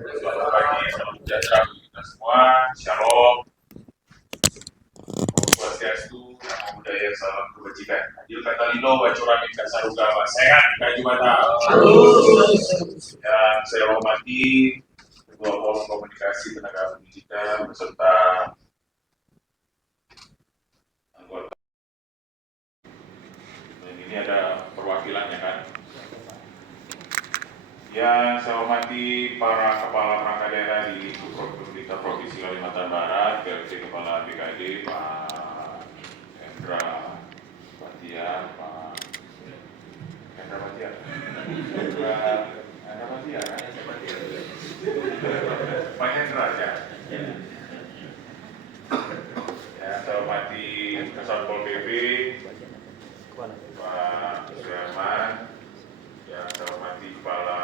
Selamat pagi, salam sejahtera bagi kita semua. Shalom. Om Swastiastu, Namo Buddhaya, salam kebajikan. Adil kata Lino, Wacorami Kasarugama. Sehat, Kaju Mata. Dan saya hormati Ketua Forum Komunikasi Tenaga Pendidikan beserta anggota. Dan ini ada perwakilannya kan. Yang saya hormati para kepala perangkat daerah di pemerintah Provinsi Kalimantan Barat, PLT Kepala BKD Pak Hendra Bahtiar, Pak Hendra Bahtiar, Pak Hendra ya. Ya, saya hormati Kasatpol PP, Pak Suherman. Yang saya hormati Kepala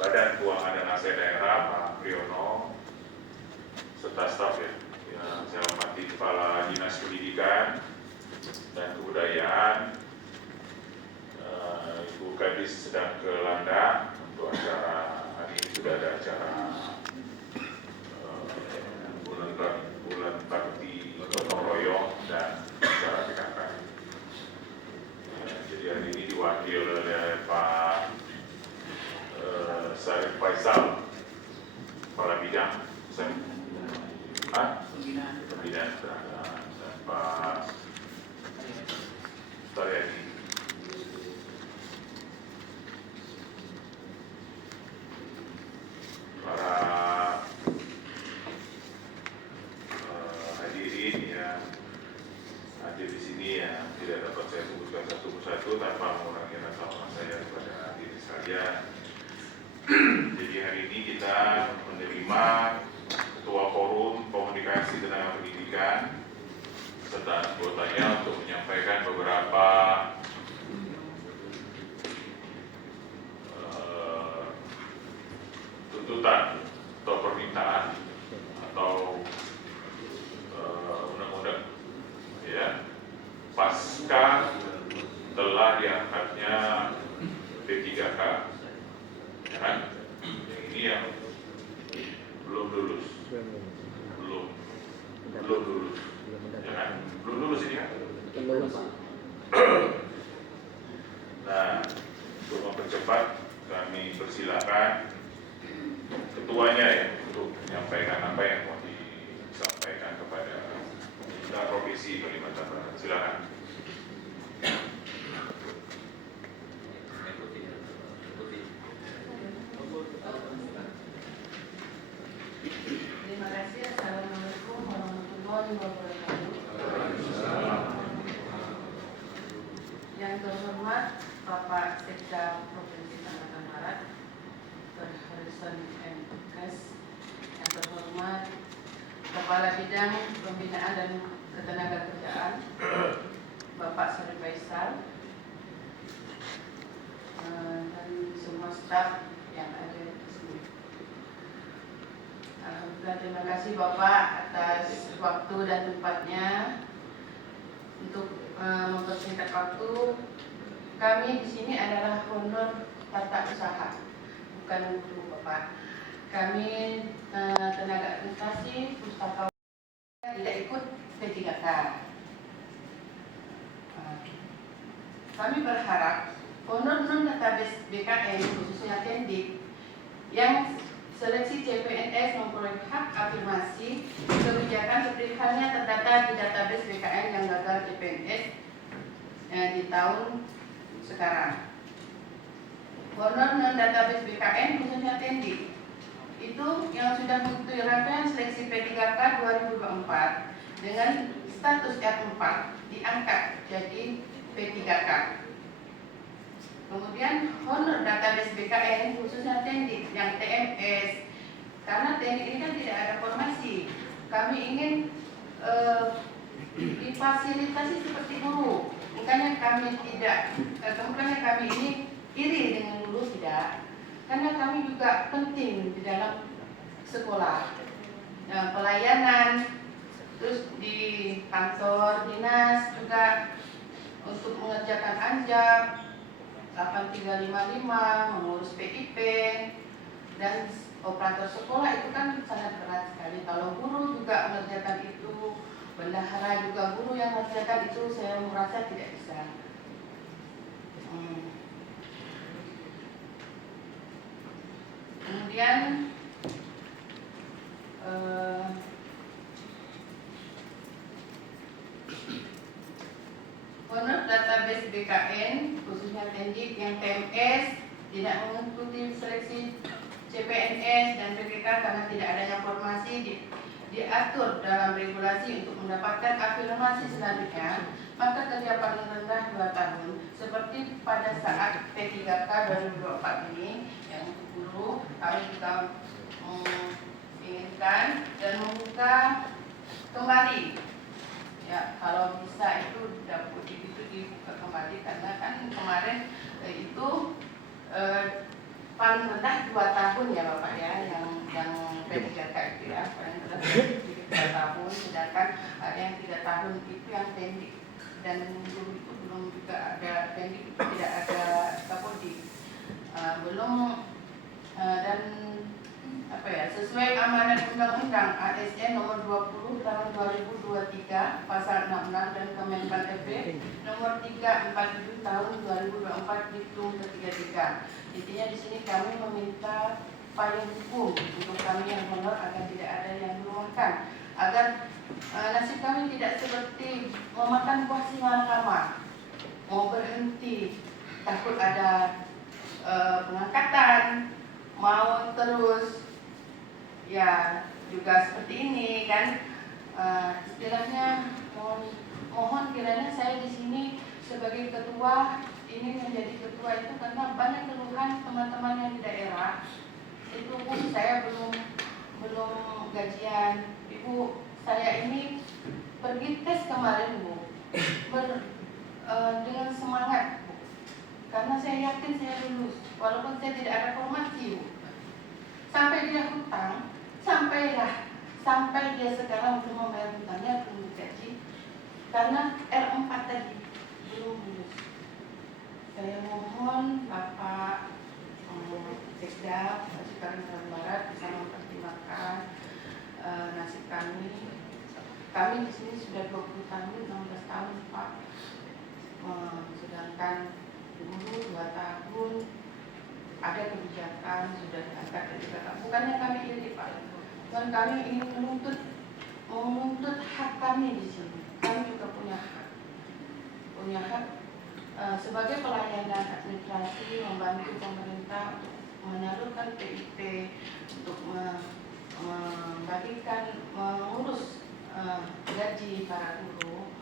Badan Keuangan dan Aset Daerah Pak Priyono, serta staf ya. Yang saya hormati Kepala Dinas Pendidikan dan Kebudayaan, Ibu Kadis sedang ke Landa untuk acara hari ini. Sudah ada acara bulan bakti gotong royong dan acara PKK. Jadi hari ini diwakil oleh Pak Syarif Faisal, Kepala Bidang Pembinaan dan Pak Taryadi. Para hadirin yang hadir di sini yang tidak dapat saya sebutkan satu persatu tanpa mengurangi rasa hormat saya kepada diri sekalian. Jadi hari ini kita menerima Ketua Forum Komunikasi Tenaga Pendidikan serta anggotanya untuk menyampaikan beberapa tuntutan atau permintaan atau undang-undang ya pasca telah diangkatnya P3K ya kan? Yang ini yang belum lulus ya kan? Belum lulus ini kan? Nah, untuk mempercepat kami persilakan ketuanya ya untuk menyampaikan apa yang mau disampaikan kepada Provinsi Kalimantan Barat. Silakan. Terima kasih. Assalamualaikum warahmatullahi wabarakatuh. Yang terhormat Bapak Sekda Provinsi Kalimantan Barat, Harrison M. Kes. Yang terhormat Kepala Bidang Pembinaan dan Ketenagakerjaan Bapak Syarif Faisal, dan semua staf yang ada di sini. Alhamdulillah, terima kasih Bapak atas waktu dan tempatnya untuk mempersingkat waktu. Kami di sini adalah honor tata usaha, bukan guru Bapak. Kami tenaga administrasi pustakawan tidak ikut P3K. Kami berharap honor non database BKN khususnya Tendik yang seleksi CPNS memperoleh hak afirmasi kebijakan seperti halnya terdata di database BKN yang gagal CPNS di tahun sekarang. Honor non database BKN khususnya Tendik itu yang sudah mengikuti rangkaian seleksi P3K 2024 dengan status R4 diangkat jadi P3K. Kemudian honor database BKN khususnya Tendik yang TMS, karena Tendik ini kan tidak ada formasi. Kami ingin difasilitasi seperti guru. Makanya kami ini iri dengan guru tidak, karena kami juga penting di dalam sekolah, pelayanan, terus di kantor dinas juga untuk mengerjakan anjak 8355, mengurus PIP, dan operator sekolah itu kan sangat berat sekali. Kalau guru juga mengerjakan itu, bendahara juga guru yang mengerjakan itu, saya merasa tidak bisa. Kemudian menurut database BKN, khususnya Tendik yang TMS tidak mengikuti seleksi CPNS dan PPK karena tidak adanya formasi diatur dalam regulasi untuk mendapatkan afirmasi selanjutnya, maka kerja paling rendah 2 tahun seperti pada saat P3K 2024 ini yang untuk guru kami juga menginginkan dan membuka kembali ya, kalau bisa itu dapur itu dibuka kembali karena kan kemarin itu paling rendah 2 tahun ya Bapak ya, yang P3K itu ya, paling rendah 2 tahun, sedangkan ada yang 3 tahun itu yang Tendik, dan guru itu belum juga ada, Tendik itu tidak ada Kapoldi, belum dan apa ya, sesuai amanat Undang-Undang ASN nomor 20 tahun 2023 pasal 66 dan Kemenpan FB nomor 347 tahun 2024 diktum ke-33. Intinya di sini kami meminta payung hukum untuk kami yang honor agar tidak ada yang meluangkan, agar nasib kami tidak seperti memakan buah si malakama, mau berhenti takut ada pengangkatan, mau terus ya juga seperti ini kan, istilahnya mohon kiranya saya di sini sebagai ketua ini menjadi ketua itu karena banyak keluhan teman-teman yang di daerah itu. Bu, saya belum gajian, Ibu saya ini pergi tes kemarin Bu, dengan semangat Bu, karena saya yakin saya lulus walaupun saya tidak ada formasi Bu. Sampai dia hutang, sampai dia sekarang belum membayar hutangnya, belum gaji karena R4 tadi belum lulus. Saya mohon Bapak Sekda Masjid Kalimantan Barat bisa mempertimbangkan nasib kami. Kami di sini sudah 20 tahun, 16 tahun Pak, sedangkan guru 2 tahun. Ada kebijakan sudah diangkat dari belakang. Bukannya kami iri Pak, dan kami ingin menuntut hak kami di sini. Kami juga punya hak sebagai pelayanan administrasi, membantu pemerintah untuk menyalurkan PIP, untuk membagikan, mengurus gaji para guru,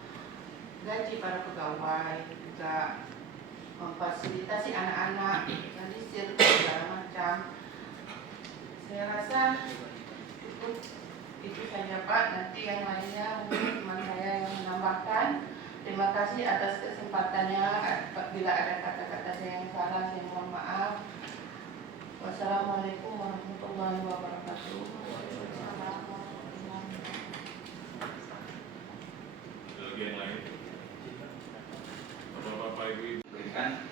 gaji para pegawai, juga memfasilitasi anak-anak, melisir segala macam. Saya rasa cukup itu saja Pak. Nanti yang lainnya mungkin teman saya yang menambahkan. Terima kasih atas kesempatannya. Bila ada kata-kata saya yang salah, saya mohon maaf. Wassalamualaikum warahmatullahi wabarakatuh. Yang lain, Bapak-bapak Ibu. Berikan.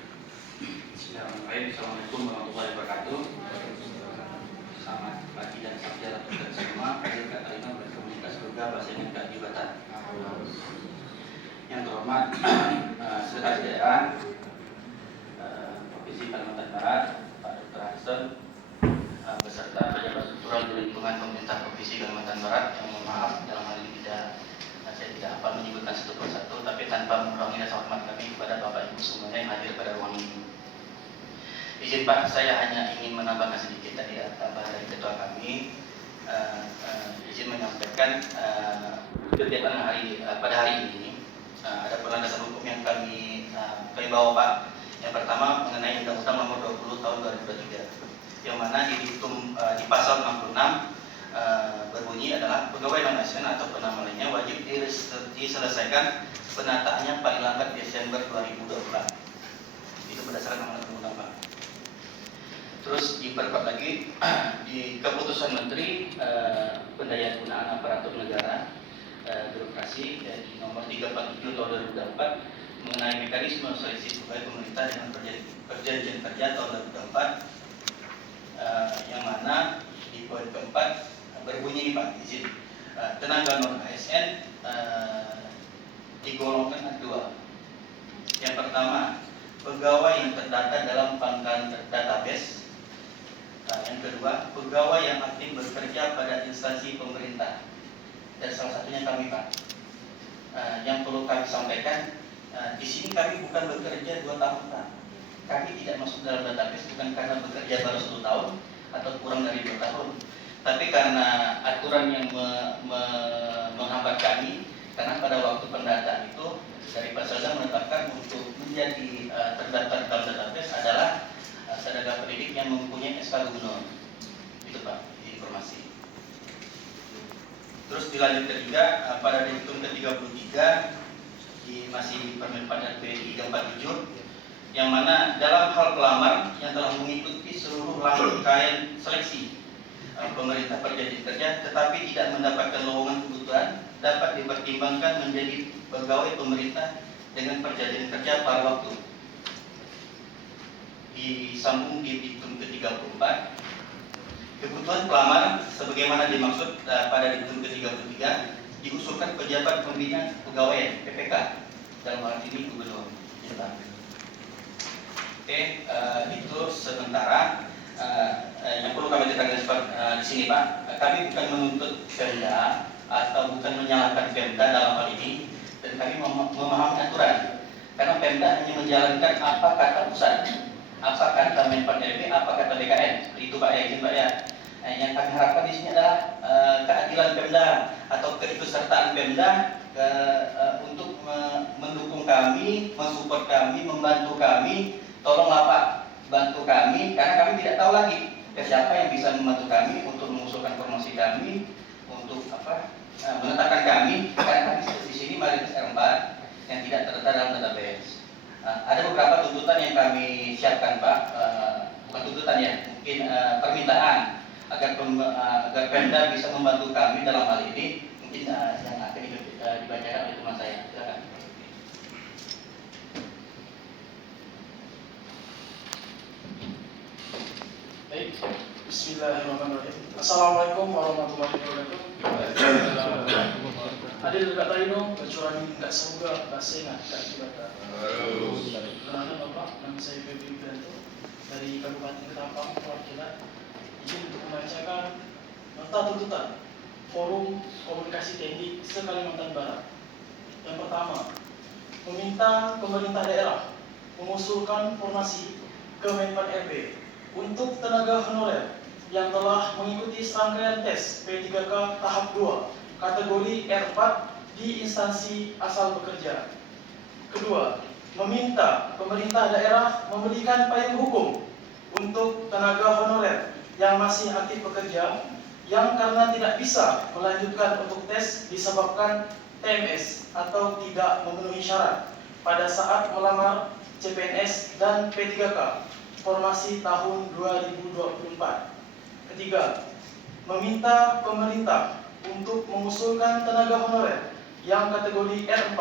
Bismillahirrahmanirrahim. Assalamualaikum warahmatullahi wabarakatuh. Selamat pagi dan salam untuk semua. Hadir Kak Tarina berkomunikasi juga bahasa Indonesia di Batam. Yang terhormat Sekretaris Daerah Provinsi Kalimantan Barat, Pak Dr. Hasan, beserta pejabat struktural di lingkungan pemerintah Provinsi Kalimantan Barat. Yang mohon maaf dalam hal ini saya tidak dapat menyebutkan satu persatu, tapi tanpa mengurangi rasa hormat kami kepada Bapak Ibu semuanya yang hadir pada ruang ini. Izin Pak, saya hanya ingin menambahkan sedikit tadi tambah dari ketua kami. Izin menyampaikan kegiatan pada hari ini ada landasan hukum yang kami bawa Pak. Yang pertama mengenai Undang-Undang Nomor 20 Tahun 2023, yang mana di pasal 66 berbunyi adalah pegawai non ASN atau penambah lainnya wajib diselesaikan penataannya paling lambat Desember 2024. Itu berdasarkan amanat undang-undang Pak. Terus diperkuat lagi di keputusan Menteri Pendayaan Gunaan Aparatur Negara Birokrasi di nomor 347 tahun 2024 mengenai mekanisme seleksi pegawai pemerintah dengan perjanjian kerja tahun 2024, yang mana tenaga non ASN digolongkan dua. Yang pertama, pegawai yang terdata dalam pangkalan database. Yang kedua, pegawai yang aktif bekerja pada instansi pemerintah. Dan salah satunya kami, Pak. Yang perlu kami sampaikan, di sini kami bukan bekerja 2 tahun, Pak. Kami tidak masuk dalam database bukan karena bekerja baru 1 tahun atau kurang dari 2 tahun, tapi karena aturan yang menghambat kami. Karena pada waktu pendataan itu dari Pak Salda menetapkan untuk menjadi terdaftar dalam database adalah tenaga pendidik yang mempunyai SK Gubernur. Itu Pak, informasi. Terus dilanjutkan juga pada diktum ke-33 masih di Permen 4 RB 347, yang mana dalam hal pelamar yang telah mengikuti seluruh rangkaian seleksi pemerintah perjanjian kerja tetapi tidak mendapatkan lowongan kebutuhan dapat dipertimbangkan menjadi pegawai pemerintah dengan perjanjian kerja pada waktu. Disambung di diktum ke-34, kebutuhan pelamar sebagaimana dimaksud pada diktum ke-33 diusulkan pejabat pembina pegawai PPK dalam hal ini gubernur. Oke, itu sementara. Yang perlu kami tekankan di sini, Pak, kami bukan menuntut Pemda atau bukan menyalahkan Pemda dalam hal ini, dan kami memahami aturan. Karena Pemda hanya menjalankan apa kata pusat, apa kata Menpan RB, apa kata BKN. Itu Pak ya, izin Pak ya. Yang kami harapkan di sini adalah keadilan Pemda atau keikutsertaan Pemda untuk mendukung kami, mensupport kami, membantu kami. Tolonglah Pak, bantu kami, karena kami tidak tahu lagi siapa yang bisa membantu kami untuk mengusulkan promosi kami, untuk menetapkan kami, karena kami di sini Marites R4 yang tidak terdaftar dalam database. Ada beberapa tuntutan yang kami siapkan Pak, bukan tuntutan ya, mungkin permintaan agar Pemda bisa membantu kami dalam hal ini. Mungkin yang akan dibacakan oleh teman saya. Silakan. Baik, Bismillahirrahmanirrahim. Assalamualaikum warahmatullahi wabarakatuh. Hadir dekat Tarino, kecuali enggak semoga bahasa ingat tak dibata. Karena Bapak, nama saya Febri Widanto dari Kabupaten Ketapang, perwakilan. Izin untuk membacakan nota tuntutan Forum Komunikasi Teknik se-Kalimantan Barat. Yang pertama, meminta pemerintah daerah mengusulkan formasi ke Menpan RB untuk tenaga honorer yang telah mengikuti serangkaian tes P3K tahap 2 kategori R4 di instansi asal bekerja. Kedua, meminta pemerintah daerah memberikan payung hukum untuk tenaga honorer yang masih aktif bekerja yang karena tidak bisa melanjutkan untuk tes disebabkan TMS atau tidak memenuhi syarat pada saat melamar CPNS dan P3K formasi tahun 2024. Ketiga, meminta pemerintah untuk mengusulkan tenaga honorer yang kategori R4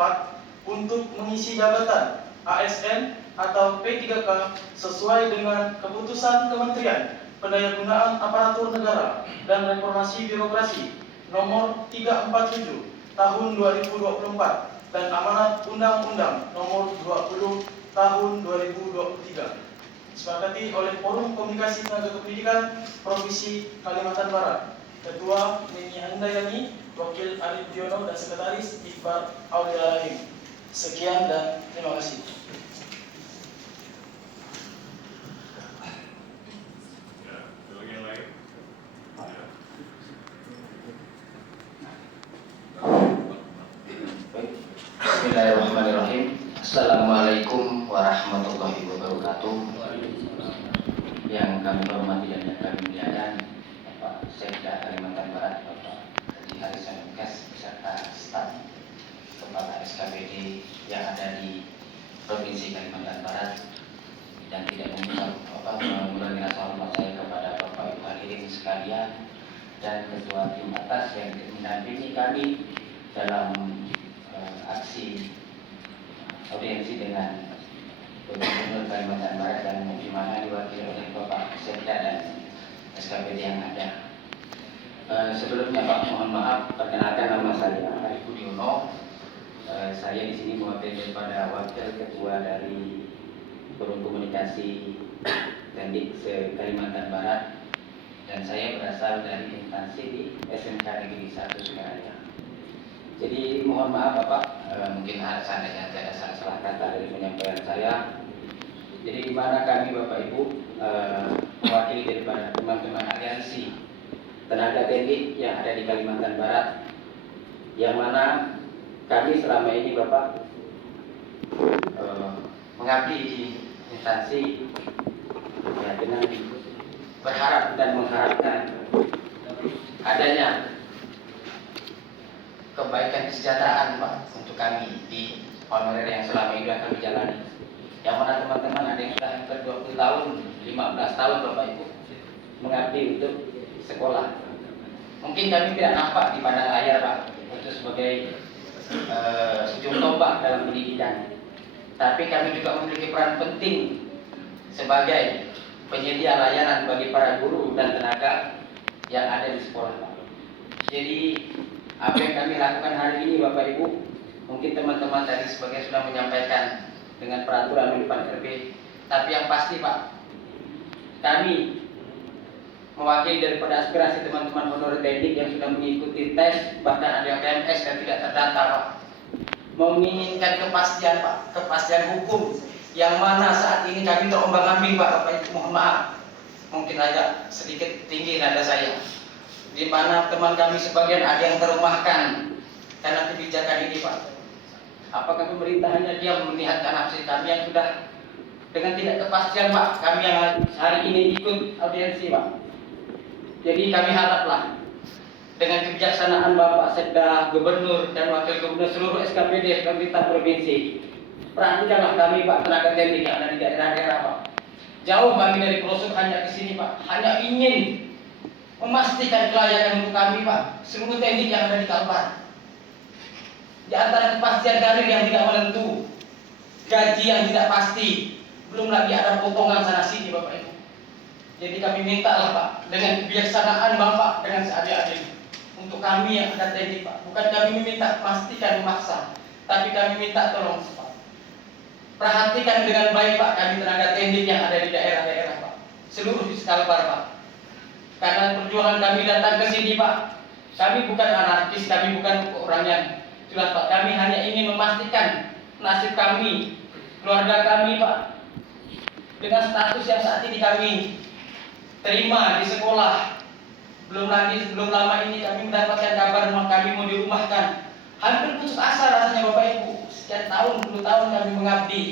untuk mengisi jabatan ASN atau P3K sesuai dengan keputusan Kementerian Pendayagunaan Aparatur Negara dan Reformasi Birokrasi nomor 347 tahun 2024 dan amanat Undang-Undang nomor 20 tahun 2023. Disepakati oleh Forum Komunikasi Tenaga Kependidikan Provinsi Kalimantan Barat. Ketua Neni Handayani, Wakil Arif Diono, dan Sekretaris Iqbal Aulialalim. Sekian dan terima kasih. Yang lain? Bismillahirrahmanirrahim. Assalamualaikum warahmatullahi wabarakatuh. Yang kami hormati dan yang kami muliakan Bapak Sekda Kalimantan Barat, Bapak Haji Harisan Mungkas beserta staf Kepala SKPD yang ada di Provinsi Kalimantan Barat, dan tidak mengurangi rasa hormat saya kepada Bapak Ibu hadirin sekalian dan ketua tim atas yang mendampingi kami dalam aksi audiensi dengan Gubernur Kalimantan Barat dan di mana diwakili oleh Bapak Sekda dan SKPD yang ada. Sebelumnya Pak, mohon maaf, perkenalkan nama saya Arif Budiono. Saya di sini mewakili daripada Wakil Ketua dari Forum Komunikasi Tendik se-Kalimantan Barat, dan saya berasal dari instansi di SMK Negeri 1 Sukaraya. Jadi mohon maaf Bapak, mungkin seandainya ada salah kata dari penyampaian saya. Jadi di mana kami Bapak Ibu mewakili daripada teman-teman aliansi tenaga teknik yang ada di Kalimantan Barat, yang mana kami selama ini Bapak mengabdi di instansi ya, dengan berharap dan mengharapkan adanya kebaikan kesejahteraan Pak untuk kami di honorer yang selama ini akan kami jalani. Yang mana teman-teman ada yang sudah hampir 20 tahun, 15 tahun Bapak Ibu mengabdi untuk sekolah. Mungkin kami tidak nampak di padang layar Pak, itu sebagai ujung tombak dalam pendidikan. Tapi kami juga memiliki peran penting sebagai penyedia layanan bagi para guru dan tenaga yang ada di sekolah Pak. Jadi apa yang kami lakukan hari ini Bapak Ibu, mungkin teman-teman tadi sebagai sudah menyampaikan dengan peraturan di depan RB, tapi yang pasti Pak, kami mewakili daripada aspirasi teman-teman honorer teknik yang sudah mengikuti tes, bahkan ada yang TMS dan tidak terdata Pak, menginginkan kepastian Pak, kepastian hukum, yang mana saat ini kami terombang-ambing Bapak Ibu, mohon maaf, mungkin agak sedikit tinggi nada saya, di mana teman kami sebagian ada yang terumahkan karena kebijakan ini Pak. Apakah pemerintah hanya diam melihatkan nafsi kami yang sudah dengan tidak kepastian Pak, kami yang hari ini ikut audiensi Pak. Jadi kami haraplah dengan kebijaksanaan Bapak Sekda, Gubernur dan Wakil Gubernur seluruh SKPD pemerintah provinsi, perhatikanlah kami Pak tenaga teknik yang ada di daerah-daerah Pak. Jauh kami dari pelosok hanya ke sini Pak, hanya ingin memastikan kelayakan untuk kami Pak, seluruh teknik yang ada di Kalbar. Di antara kepastian karir yang tidak menentu, gaji yang tidak pasti, belum lagi ada potongan sana sini Bapak Ibu. Jadi kami minta lah Pak, dengan kebijaksanaan Bapak dengan seadil-adil untuk kami yang ada teknik Pak. Bukan kami meminta pastikan memaksa, tapi kami minta tolong Pak, perhatikan dengan baik Pak kami tenaga teknik yang ada di daerah-daerah Pak, seluruh di Kalbar Pak. Karena perjuangan kami datang ke sini Pak, kami bukan anarkis, kami bukan orang yang jelas Pak, kami hanya ingin memastikan nasib kami, keluarga kami Pak, dengan status yang saat ini kami terima di sekolah. Belum lama ini kami mendapatkan kabar kami mau dirumahkan. Hampir putus asa rasanya Bapak Ibu. Sekian tahun, 10 tahun kami mengabdi.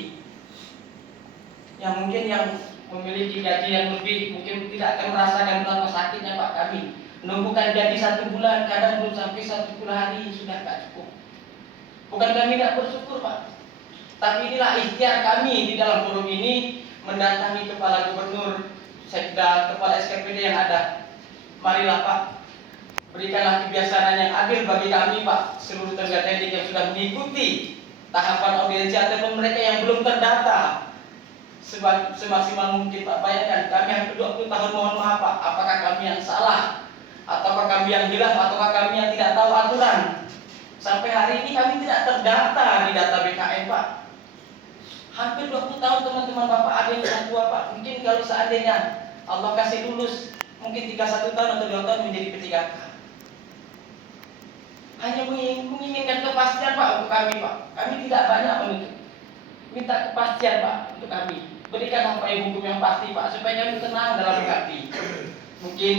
Yang mungkin yang memiliki gaji yang lebih mungkin tidak akan merasakan betapa sakitnya Pak kami. Menumbuhkan gaji 1 bulan, kadang belum sampai 1 bulan hari sudah tak cukup. Bukan kami tidak bersyukur Pak, tapi inilah ikhtiar kami di dalam forum ini mendatangi kepala gubernur, sekda, kepala SKPD yang ada. Marilah Pak, berikanlah kebijaksanaan yang adil bagi kami Pak, seluruh tenaga teknik yang sudah mengikuti tahapan audiensi ataupun mereka yang belum terdata semaksimal mungkin Pak. Bayangkan kami hampir 20 tahun, mohon maaf Pak, apakah kami yang salah, ataukah kami yang hilaf, ataukah kami yang tidak tahu aturan. Sampai hari ini kami tidak terdata di data BKN Pak. Hampir 20 tahun teman-teman Bapak, ada yang sudah tua Pak. Mungkin kalau seandainya Allah kasih lulus, mungkin 31 tahun atau 2 tahun menjadi P3K. Hanya menginginkan kepastian Pak untuk kami Pak. Kami tidak banyak menuntut, minta kepastian Pak untuk kami. Berikan apa yang hukum yang pasti Pak, supaya kami tenang dalam mengabdi. Mungkin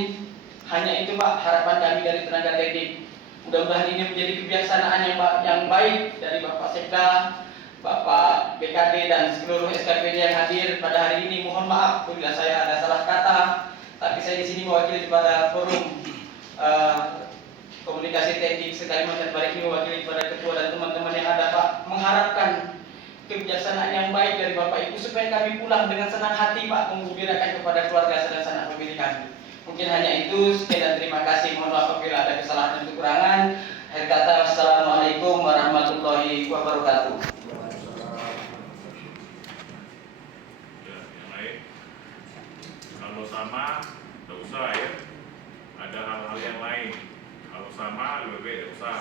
hanya itu Pak harapan kami dari tenaga teknik. Mudah-mudahan ini menjadi kebijaksanaan yang baik dari Bapak Sekda, Bapak BKD dan seluruh SKPD yang hadir pada hari ini. Mohon maaf bila saya ada salah kata, tapi saya di sini mewakili kepada forum komunikasi teknik se-Kalimantan Barat ini, mewakili kepada ketua dan teman-teman yang ada Pak, mengharapkan kebijaksanaan yang baik dari Bapak Ibu supaya kami pulang dengan senang hati Pak, menggembirakan kepada keluarga dan sanak pemilih kami. Mungkin hanya itu, sekian dan terima kasih. Mohon maaf apabila ada kesalahan dan kekurangan. Akhir kata, wassalamualaikum warahmatullahi wabarakatuh. Ya, yang lain? Kalau sama, tidak usah ya. Ada hal-hal yang lain. Kalau sama lebih baik tidak usah.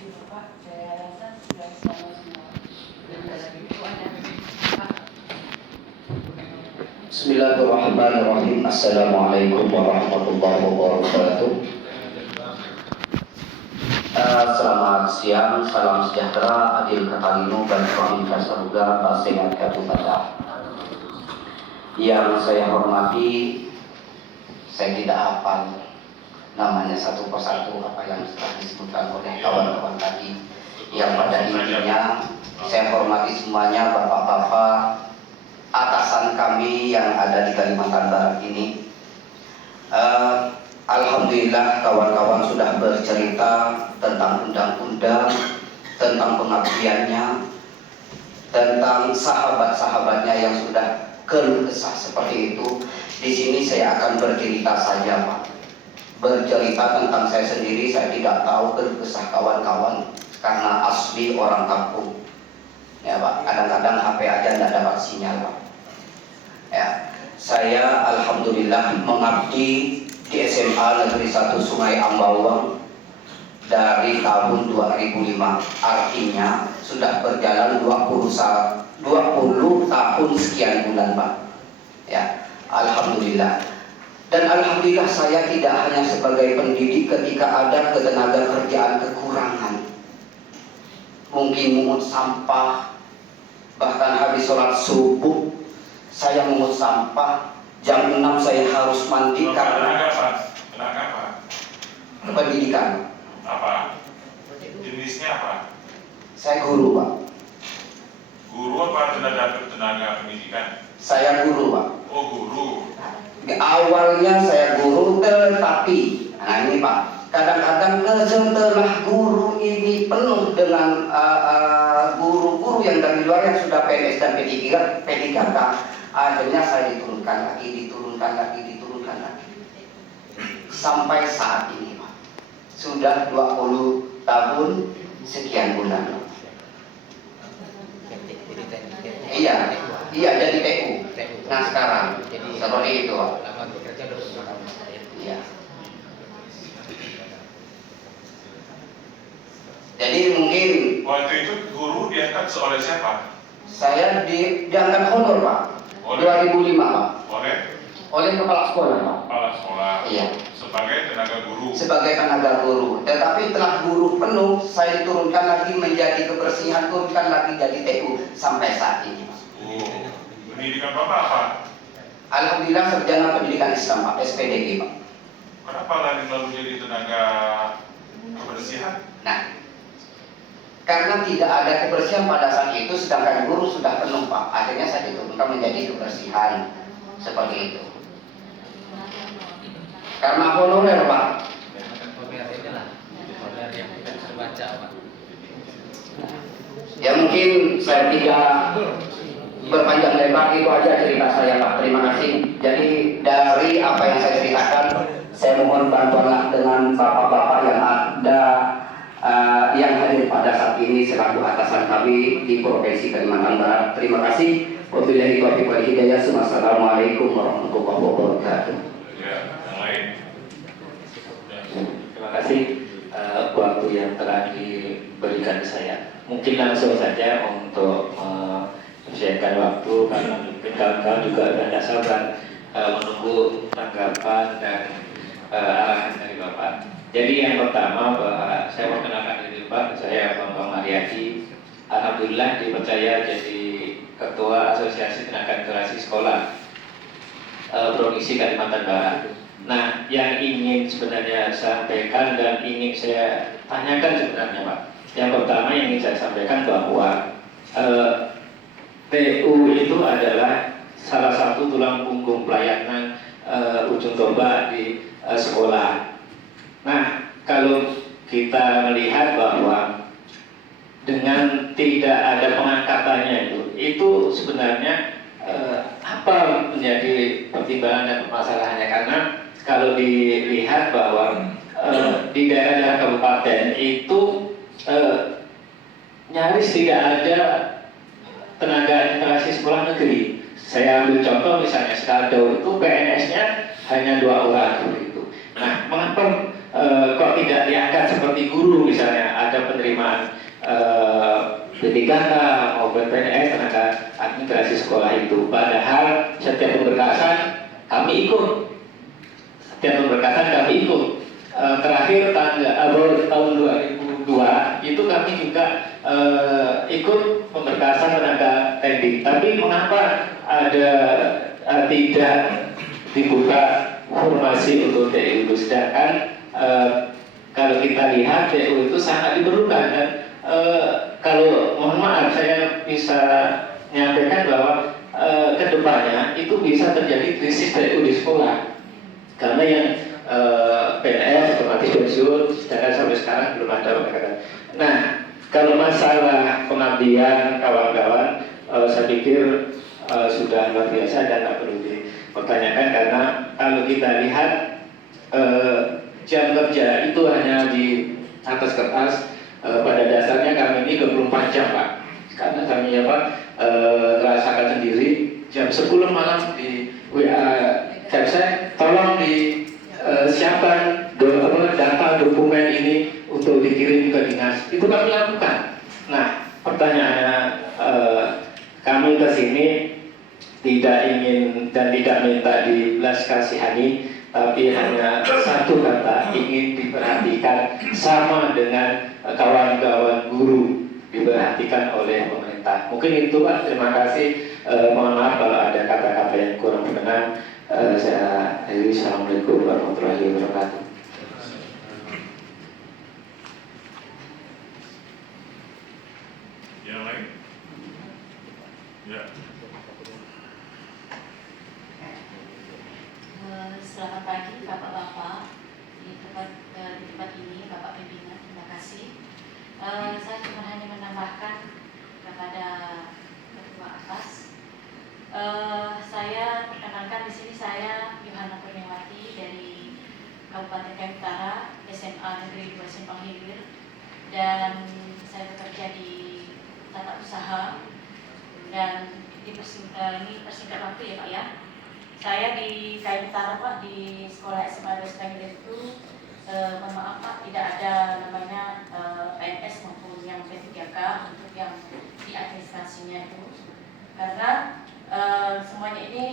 Bapak, saya rasa sudah sama semua. Dan dalam itu ada Pak. Bismillahirrahmanirrahim. Assalamualaikum warahmatullahi wabarakatuh. Selamat siang, salam sejahtera, adil katalino, dan rahim kasaruga, basengat katubata. Yang saya hormati, saya tidak hafal namanya satu persatu apa yang telah disebutkan oleh kawan-kawan tadi. Yang pada intinya, saya hormati semuanya, bapak-bapak, atasan kami yang ada di Kalimantan Barat ini. Alhamdulillah kawan-kawan sudah bercerita tentang undang-undang, tentang pengabdiannya, tentang sahabat-sahabatnya yang sudah keluh kesah seperti itu. Di sini saya akan bercerita saja, Pak. Bercerita tentang saya sendiri, saya tidak tahu keluh kesah kawan-kawan karena asli orang kampung. Ya, Pak. Kadang-kadang HP aja tidak dapat sinyal, Pak. Ya, saya alhamdulillah mengabdi di SMA Negeri 1 Sungai Ambawang dari tahun 2005. Artinya sudah berjalan 20 tahun sekian bulan, Pak. Ya, alhamdulillah. Dan alhamdulillah saya tidak hanya sebagai pendidik ketika ada ketenaga kerjaan kekurangan. Mungkin mungut sampah, bahkan habis sholat subuh saya mungut sampah, jam 6 saya harus mandi karena tenaga apa? Pendidikan. Apa? Jenisnya apa? Saya guru, Pak. Guru apa tenaga pendidikan? Saya guru, Pak. Oh, guru. Awalnya saya guru, tetapi nah ini, Pak, kadang-kadang setelah guru ini penuh dengan guru-guru yang dari luar yang sudah PNS dan P3K, akhirnya saya diturunkan lagi. Sampai saat ini, Pak, sudah 20 tahun sekian bulan. Iya, jadi TU. Nah sekarang seperti itu, Pak. Iya. Jadi mungkin Waktu itu guru diangkat oleh siapa? saya diangkat honor, Pak. 2005, Pak. Oleh kepala sekolah, Pak. Kepala sekolah. Iya. Sebagai tenaga guru. Sebagai tenaga guru. Tetapi telah guru penuh, saya diturunkan lagi menjadi kebersihan, turunkan lagi jadi TU sampai saat ini, Pak. Oh. Pendidikan Bapak apa? Alhamdulillah sarjana pendidikan Islam, Pak, SPDG, Pak. Kenapa lalu jadi tenaga kebersihan? Nah, karena tidak ada kebersihan pada saat itu, sedangkan guru sudah penuh, Pak. Akhirnya saya diturunkan menjadi kebersihan seperti itu. Karena honorer, Pak. Ya mungkin saya tidak berpanjang lebar, itu aja cerita saya, Pak. Terima kasih. Jadi dari apa yang saya ceritakan, saya mohon bantuanlah dengan bapak-bapak yang ada yang hadir pada saat ini selaku atasan kami di Provinsi Kalimantan Barat. Terima kasih. Wabillahi taufiq wal hidayah. Wassalamualaikum warahmatullahi wabarakatuh. Ya, yang lain. Terima kasih waktu yang telah diberikan saya. Mungkin langsung saja untuk menyiapkan waktu karena mungkin kawan-kawan juga sudah tidak sabar menunggu tanggapan dan arahan dari Bapak. Jadi yang pertama, saya perkenalkan diri Pak, saya Bambang Mariadi. Alhamdulillah dipercaya jadi Ketua Asosiasi Tenaga Kerja Sekolah Provinsi Kalimantan Barat. Nah, yang ingin sebenarnya saya sampaikan dan ingin saya tanyakan sebenarnya, Pak. Yang pertama yang ingin saya sampaikan bahwa TU itu adalah salah satu tulang punggung pelayanan ujung tombak di sekolah. Nah, kalau kita melihat bahwa dengan tidak ada pengangkatannya itu sebenarnya apa menjadi pertimbangan dan permasalahannya? Karena kalau dilihat bahwa di daerah kabupaten itu nyaris tidak ada tenaga administrasi sekolah negeri, Saya ambil contoh misalnya Skaldo itu PNS-nya hanya 2 orang begitu. Nah, mengapa kok tidak diangkat seperti guru misalnya, ada penerimaan P3K maupun PNS tenaga administrasi sekolah itu. Padahal setiap pemberkasan kami ikut. Terakhir tahun 2002 itu kami juga ikut pemberkasan tenaga teknik. Tapi mengapa ada tidak dibuka formasi untuk TU itu? Sedangkan kalau kita lihat TU itu sangat diperlukan, dan kalau mohon maaf saya bisa menyampaikan bahwa kedepannya itu bisa terjadi krisis TU di sekolah, karena yang PNS otomatis pensiun, sedangkan sampai sekarang belum ada pengangkatan. Nah, kalau masalah pengabdian kawan-kawan, saya pikir sudah luar biasa dan tak perlu dipertanyakan, karena kalau kita lihat jam kerja itu hanya di atas kertas. Pada dasarnya kami ini 24 jam Pak, karena kami rasakan sendiri jam 10 malam di WA saya, tolong disiapkan data dokumen ini untuk dikirim ke dinas. Itu kami lakukan. Nah, pertanyaannya kami ke sini tidak ingin dan tidak minta dibelas kasihani, tapi hanya satu kata, ingin diperhatikan sama dengan kawan-kawan guru, diperhatikan oleh pemerintah. Mungkin itu Pak, terima kasih. Mohon maaf kalau ada kata-kata yang kurang berkenan. Saya akhiri. Assalamualaikum warahmatullahi wabarakatuh. Yang lain? Ya. Selamat pagi Bapak-Bapak di tempat ini, Bapak Pimpinan, terima kasih. Saya cuma hanya menambahkan kepada Ketua Atas. Saya perkenalkan di sini, saya Yohana Kurniawati dari Kabupaten Kayong Utara, SMA Negeri 2 Simpang Hilir, dan saya bekerja di tata usaha, dan ini persingkat waktu ya Pak ya. Saya di Kayong Utara Pak, di sekolah SMA 2 Simpang Hilir itu mohon maaf Pak, tidak ada namanya PNS maupun yang P3K untuk yang di administrasinya itu, karena semuanya ini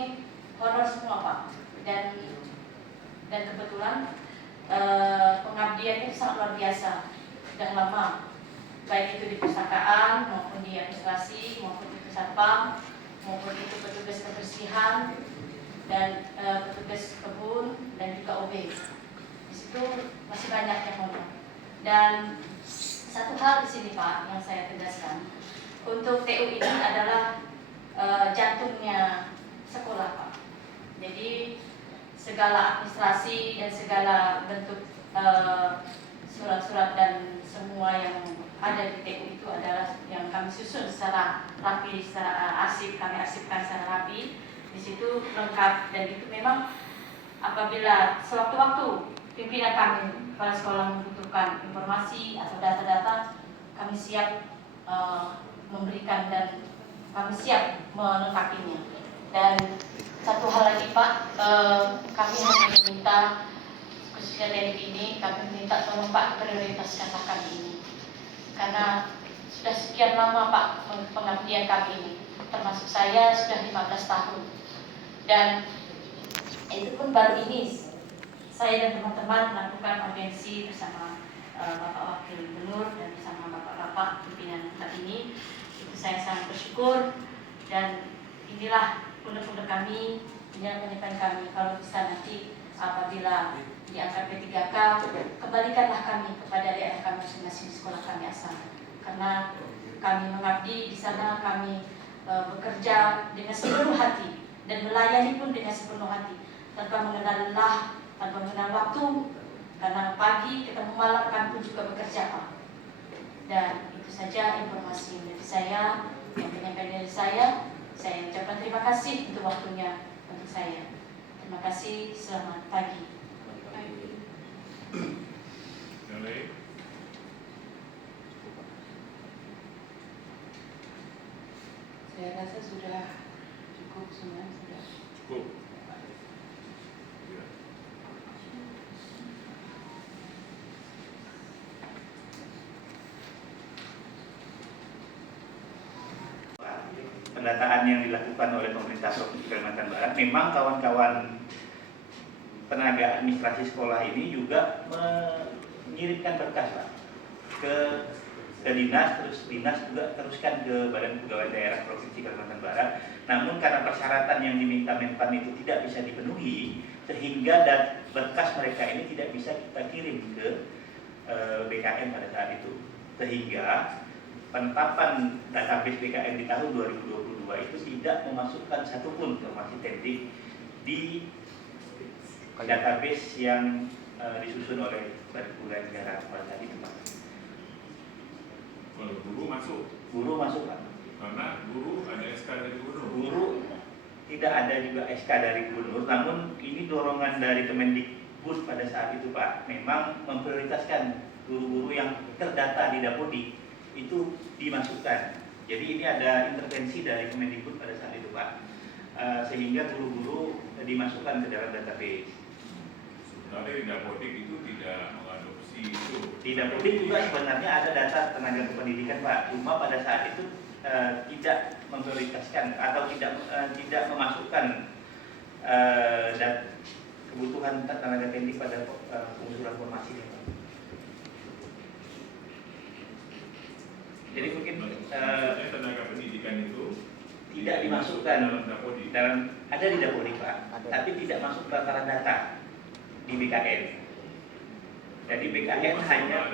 honor semua Pak, dan kebetulan pengabdian itu sangat luar biasa, sudah lama, baik itu di perpustakaan maupun di administrasi maupun di satpam maupun itu petugas kebersihan dan petugas kebun dan juga OB. Di situ masih banyak yang honor. Dan satu hal di sini Pak yang saya tegaskan, untuk TU ini adalah jantungnya sekolah Pak. Jadi segala administrasi dan segala bentuk surat-surat dan semua yang ada di TU itu adalah yang kami susun secara rapi, secara kami arsipkan secara rapi. Di situ lengkap, dan itu memang apabila sewaktu-waktu pimpinan kami kepala sekolah membutuhkan informasi atau data-data, kami siap memberikan dan kami siap melengkapinya. Dan satu hal lagi Pak, kami hanya meminta, khususnya teknik ini, kami minta tolong Pak prioritaskan kami ini, karena sudah sekian lama Pak pengabdian kami ini, termasuk saya sudah 15 tahun, dan itu pun baru ini saya dan teman-teman melakukan audiensi bersama Bapak Wakil Gubernur dan bersama Bapak-Bapak pimpinan tempat ini. Itu saya sangat bersyukur, dan inilah pundak-pundak kami, inilah penyepan kami. Kalau bisa nanti apabila diangkat P3K, kembalikanlah kami kepada daerah kami masing-masing, sekolah kami asal, karena kami mengabdi di sana, kami bekerja dengan sepenuh hati dan melayani pun dengan sepenuh hati, tanpa mengenal lelah, tanpa mengenal waktu, karena pagi ketemu malam kami pun juga bekerja Pak. Dan itu saja informasi dari saya, yang menyampaikan dari saya ucapkan terima kasih untuk waktunya untuk saya. Terima kasih, selamat pagi. Yang lain? Saya rasa sudah cukup sebenarnya sudah. Cukup. Ya. Pendataan yang dilakukan oleh pemerintah Provinsi Kalimantan Barat, memang kawan-kawan tenaga administrasi sekolah ini juga mengirimkan berkas Pak ke dinas, terus dinas juga teruskan ke Badan Pegawai Daerah Provinsi Kalimantan Barat. Namun karena persyaratan yang diminta Menpan itu tidak bisa dipenuhi, sehingga berkas mereka ini tidak bisa kita kirim ke BKN pada saat itu. Sehingga penetapan database BKN di tahun 2022 itu tidak memasukkan satupun informasi tendik di database yang disusun oleh Badan Pegawai Negara pada saat itu Pak. Kalau guru masuk, Pak. karena guru ada SK dari gubernur. Guru tidak ada juga SK dari gubernur, namun ini dorongan dari Kemendikbud pada saat itu Pak, memang memprioritaskan guru-guru yang terdata di Dapodik itu dimasukkan. Jadi ini ada intervensi dari Kemendikbud pada saat itu Pak, sehingga guru-guru dimasukkan ke dalam database. Sebenarnya di Dapodik itu tidak mengadopsi itu. Di Dapodik juga sebenarnya ada data tenaga kependidikan Pak, cuma pada saat itu tidak memprioritaskan atau tidak memasukkan kebutuhan tenaga pendidik pada pengusulan formasi Pak. Jadi mungkin tenaga pendidikan itu tidak dimasukkan dalam Dapodik. Ada di Dapodik Pak, tapi tidak masuk ke tataran data di BKN. Jadi BKN hanya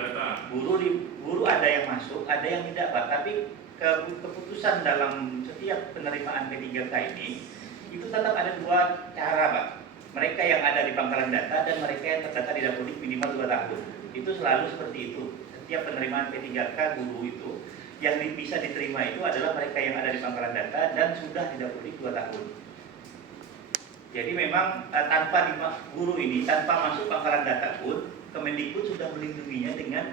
guru ada yang masuk, ada yang tidak Pak. Tapi keputusan dalam setiap penerimaan P3K ini itu tetap ada dua cara Pak. Mereka yang ada di pangkalan data dan mereka yang terdata di Dapodik minimal 2 tahun. Itu selalu seperti itu. Setiap penerimaan P3K guru itu yang bisa diterima itu adalah mereka yang ada di pangkalan data dan sudah di Dapodik 2 tahun. Jadi memang tanpa guru ini, tanpa masuk pangkalan data pun, Kemendikbud sudah melindunginya dengan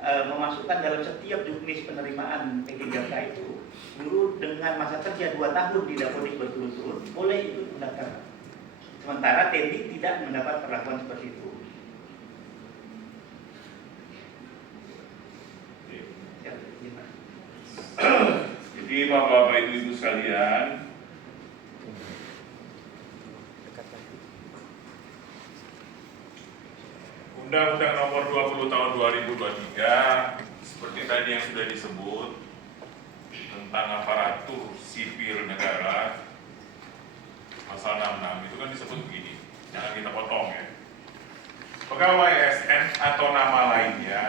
memasukkan dalam setiap juknis penerimaan P3K itu, guru dengan masa kerja 2 tahun di Dapodik berturut-turut boleh ikut mendaftar. Sementara tendik tidak mendapat perlakuan seperti itu. Jadi Bapak-Bapak Ibu-Ibu sekalian, Undang-Undang Nomor 20 Tahun 2023 seperti tadi yang sudah disebut tentang aparatur sipil negara pasal 66 itu kan disebut begini, jangan kita potong ya. Pegawai ASN atau nama lainnya,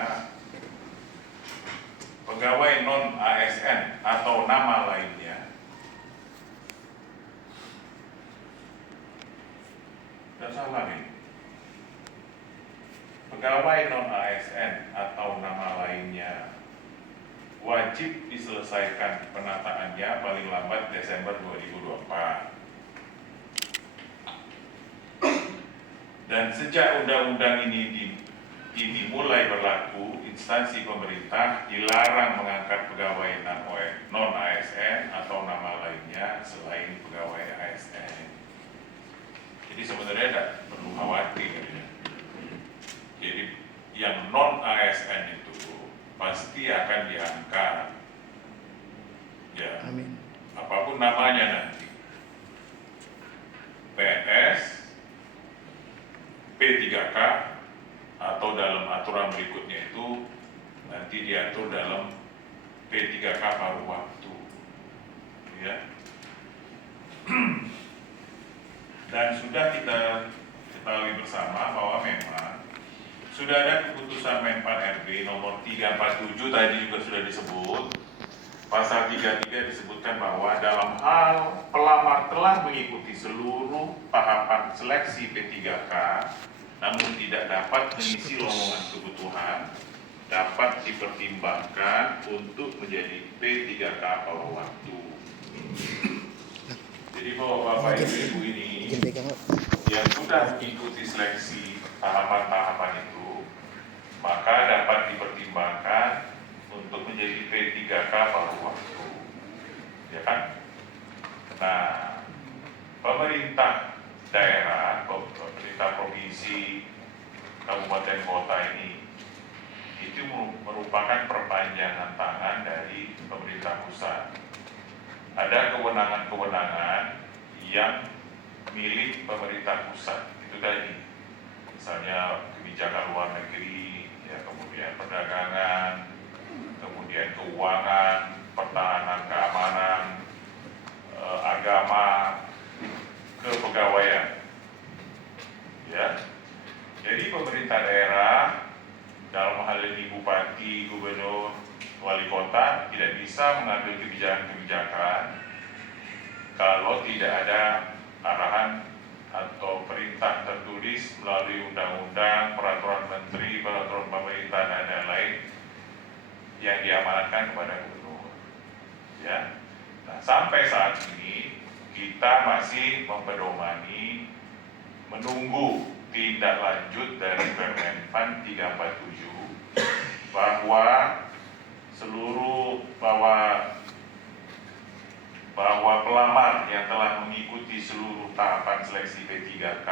pegawai non ASN atau nama lainnya, tidak salah nih. Pegawai non ASN atau nama lainnya wajib diselesaikan penataannya paling lambat Desember 2024. Dan sejak undang-undang ini mulai berlaku, instansi pemerintah dilarang mengangkat pegawai non ASN atau nama lainnya selain pegawai ASN. Jadi sebenarnya tidak perlu khawatir ya. Jadi yang non ASN itu pasti akan diangkat. Ya. Amin. Apapun namanya nanti. PNS, P3K, atau dalam aturan berikutnya itu nanti diatur dalam P3K paruh waktu. Ya. Dan sudah kita ketahui bersama bahwa memang sudah ada keputusan Menpan RB nomor 347 tadi juga sudah disebut. Pasal 33 disebutkan bahwa dalam hal pelamar telah mengikuti seluruh tahapan seleksi P3K namun tidak dapat mengisi lowongan kebutuhan, dapat dipertimbangkan untuk menjadi P3K paruh waktu. Jadi Bapak Ibu ini yang sudah mengikuti seleksi tahapan-tahapan itu, maka dapat dipertimbangkan untuk menjadi P3K paruh waktu, ya kan? Nah, pemerintah daerah, pemerintah provinsi, kabupaten kota ini itu merupakan perpanjangan tangan dari pemerintah pusat. Ada kewenangan-kewenangan yang milik pemerintah pusat, itu tadi, misalnya kebijakan luar negeri, ya, kemudian perdagangan, kemudian keuangan, pertahanan, keamanan, agama, kepegawaian. Ya, jadi pemerintah daerah dalam hal ini bupati, gubernur, wali kota tidak bisa mengambil kebijakan-kebijakan kalau tidak ada arahan atau perintah tertulis melalui undang-undang, peraturan menteri, peraturan pemerintah dan lain-lain yang diamanatkan kepada gubernur. Ya, nah, sampai saat ini kita masih mempedomani menunggu tindak lanjut dari Permenpan 347 bahwa pelamar yang telah mengikuti seluruh tahapan seleksi P3K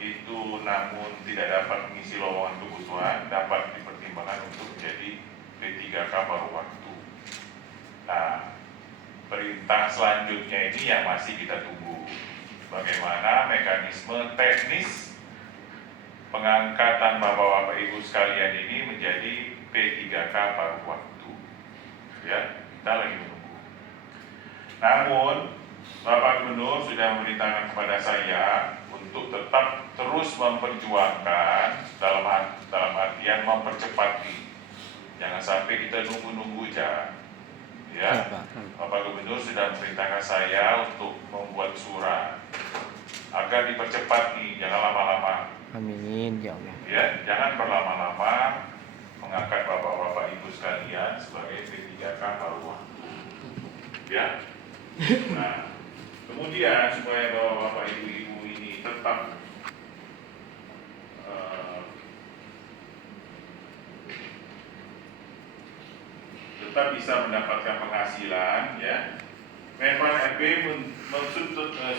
itu namun tidak dapat mengisi lowongan kebutuhan dapat dipertimbangkan untuk menjadi P3K paruh waktu. Nah, perintah selanjutnya ini yang masih kita tunggu. Bagaimana mekanisme teknis pengangkatan Bapak-Bapak Ibu sekalian ini menjadi P3K paruh waktu. Ya, kita lagi menunggu. Namun, Bapak Gubernur sudah memerintahkan kepada saya untuk tetap terus memperjuangkan dalam artian mempercepat ini. Jangan sampai kita nunggu-nunggu aja. Ya, Bapak Gubernur sudah memerintahkan saya untuk membuat surat agar dipercepat nih, jangan lama-lama. Amin, ya Allah. Ya, jangan berlama-lama mengangkat Bapak-Bapak Ibu sekalian sebagai P3K paruh waktu. Ya. Nah, kemudian supaya Bapak-Bapak Ibu-Ibu ini tetap bisa mendapatkan penghasilan, ya. Menpan RB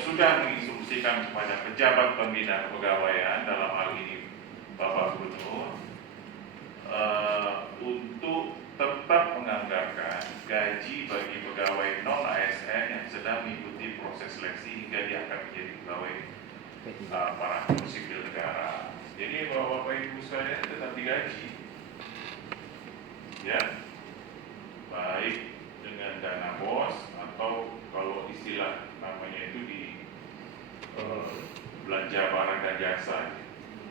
sudah menginstruksikan kepada pejabat pembina kepegawaian dalam hal ini Bapak Gubernur untuk tetap menganggarkan gaji bagi pegawai non ASN yang sedang mengikuti proses seleksi hingga diangkat menjadi pegawai aparatur sipil negara. Jadi Bapak Ibu sekalian tetap digaji, ya, baik dengan dana BOS atau kalau istilah namanya itu di belanja barang dan jasa.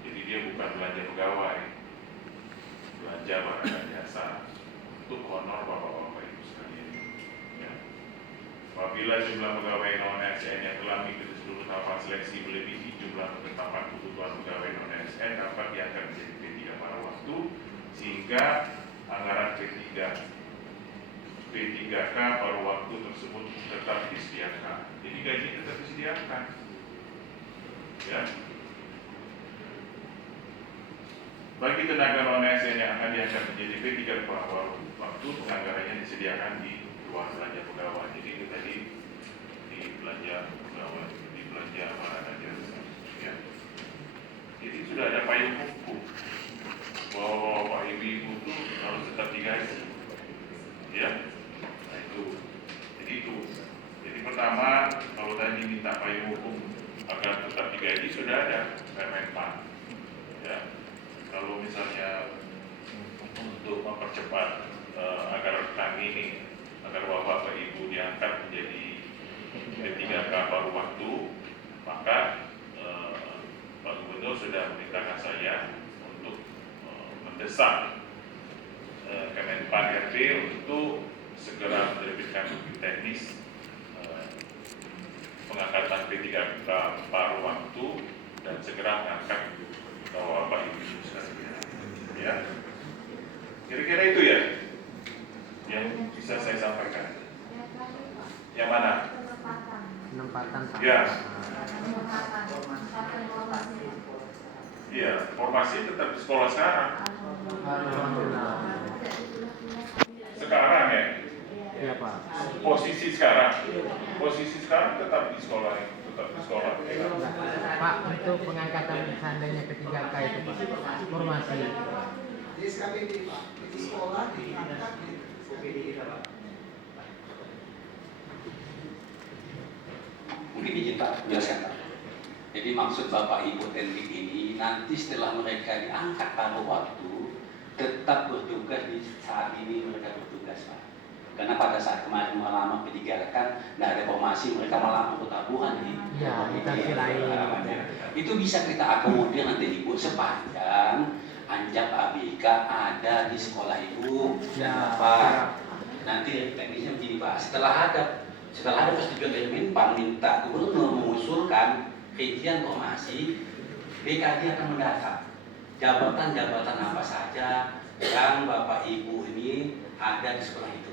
Jadi dia bukan belanja pegawai, belanja barang dan jasa untuk honor Bapak-Bapak Ibu sekalian. Ya. Apabila jumlah pegawai non ASN yang telah mengikuti seluruh tahapan seleksi melebihi jumlah penetapan kebutuhan pegawai non ASN dapat diangkat menjadi P3 paruh waktu sehingga anggaran P3K paruh waktu tersebut tetap disediakan. Jadi gaji tetap disediakan. Ya. Bagi tenaga non ASN yang akan diangkat menjadi P3K paruh waktu, penganggarannya disediakan di ruang belanja pegawai. Jadi itu tadi di belanja pegawai, di belanja barang dan jasa. Ya. Jadi sudah ada payung hukum bahwa Pak Ibu itu harus tetap digaji. Ya. Jadi pertama, kalau tadi minta payung hukum agar tetap digaji sudah ada Permenpan. Ya, kalau misalnya untuk mempercepat agar kami ini, agar Bapak Ibu diangkat menjadi P3K paruh waktu, maka Pak Gubernur sudah memerintahkan saya untuk mendesak Kemenpan RB untuk segera menerbitkan bukti teknis pengangkatan P3K paruh waktu dan segera mengangkat Bapak Ibu sekalian. Ya, kira-kira itu ya yang bisa saya sampaikan. Yang mana? Penempatan. Ya. Iya, formasi tetap di sekolah sekarang. Sekarang ya. Iya Pak. Posisi sekarang tetap di sekolah, ya. Pak, untuk pengangkatan seandainya ke-3K itu Pak, formasi. Di SKPD Pak, itu sekolah diangkat di SKPD Pak. Mungkin izin Pak, jelaskan Pak. Jadi maksud Bapak Ibu teknik ini nanti setelah mereka diangkat pada waktu tetap bertugas di saat ini mereka bertugas Pak. Karena pada saat kemarin melamar P3K tidak ada formasi, mereka malah tabuhan di instansi lain. Itu bisa kita akomodir nanti Ibu sepanjang anjak ABK ada di sekolah Ibu dan Bapak. Nanti teknisnya begini Pak, setelah ada persetujuan dari Menpan minta gubernur mengusulkan rincian formasi, BKD akan mendata jabatan-jabatan apa saja yang Bapak Ibu ini ada di sekolah itu.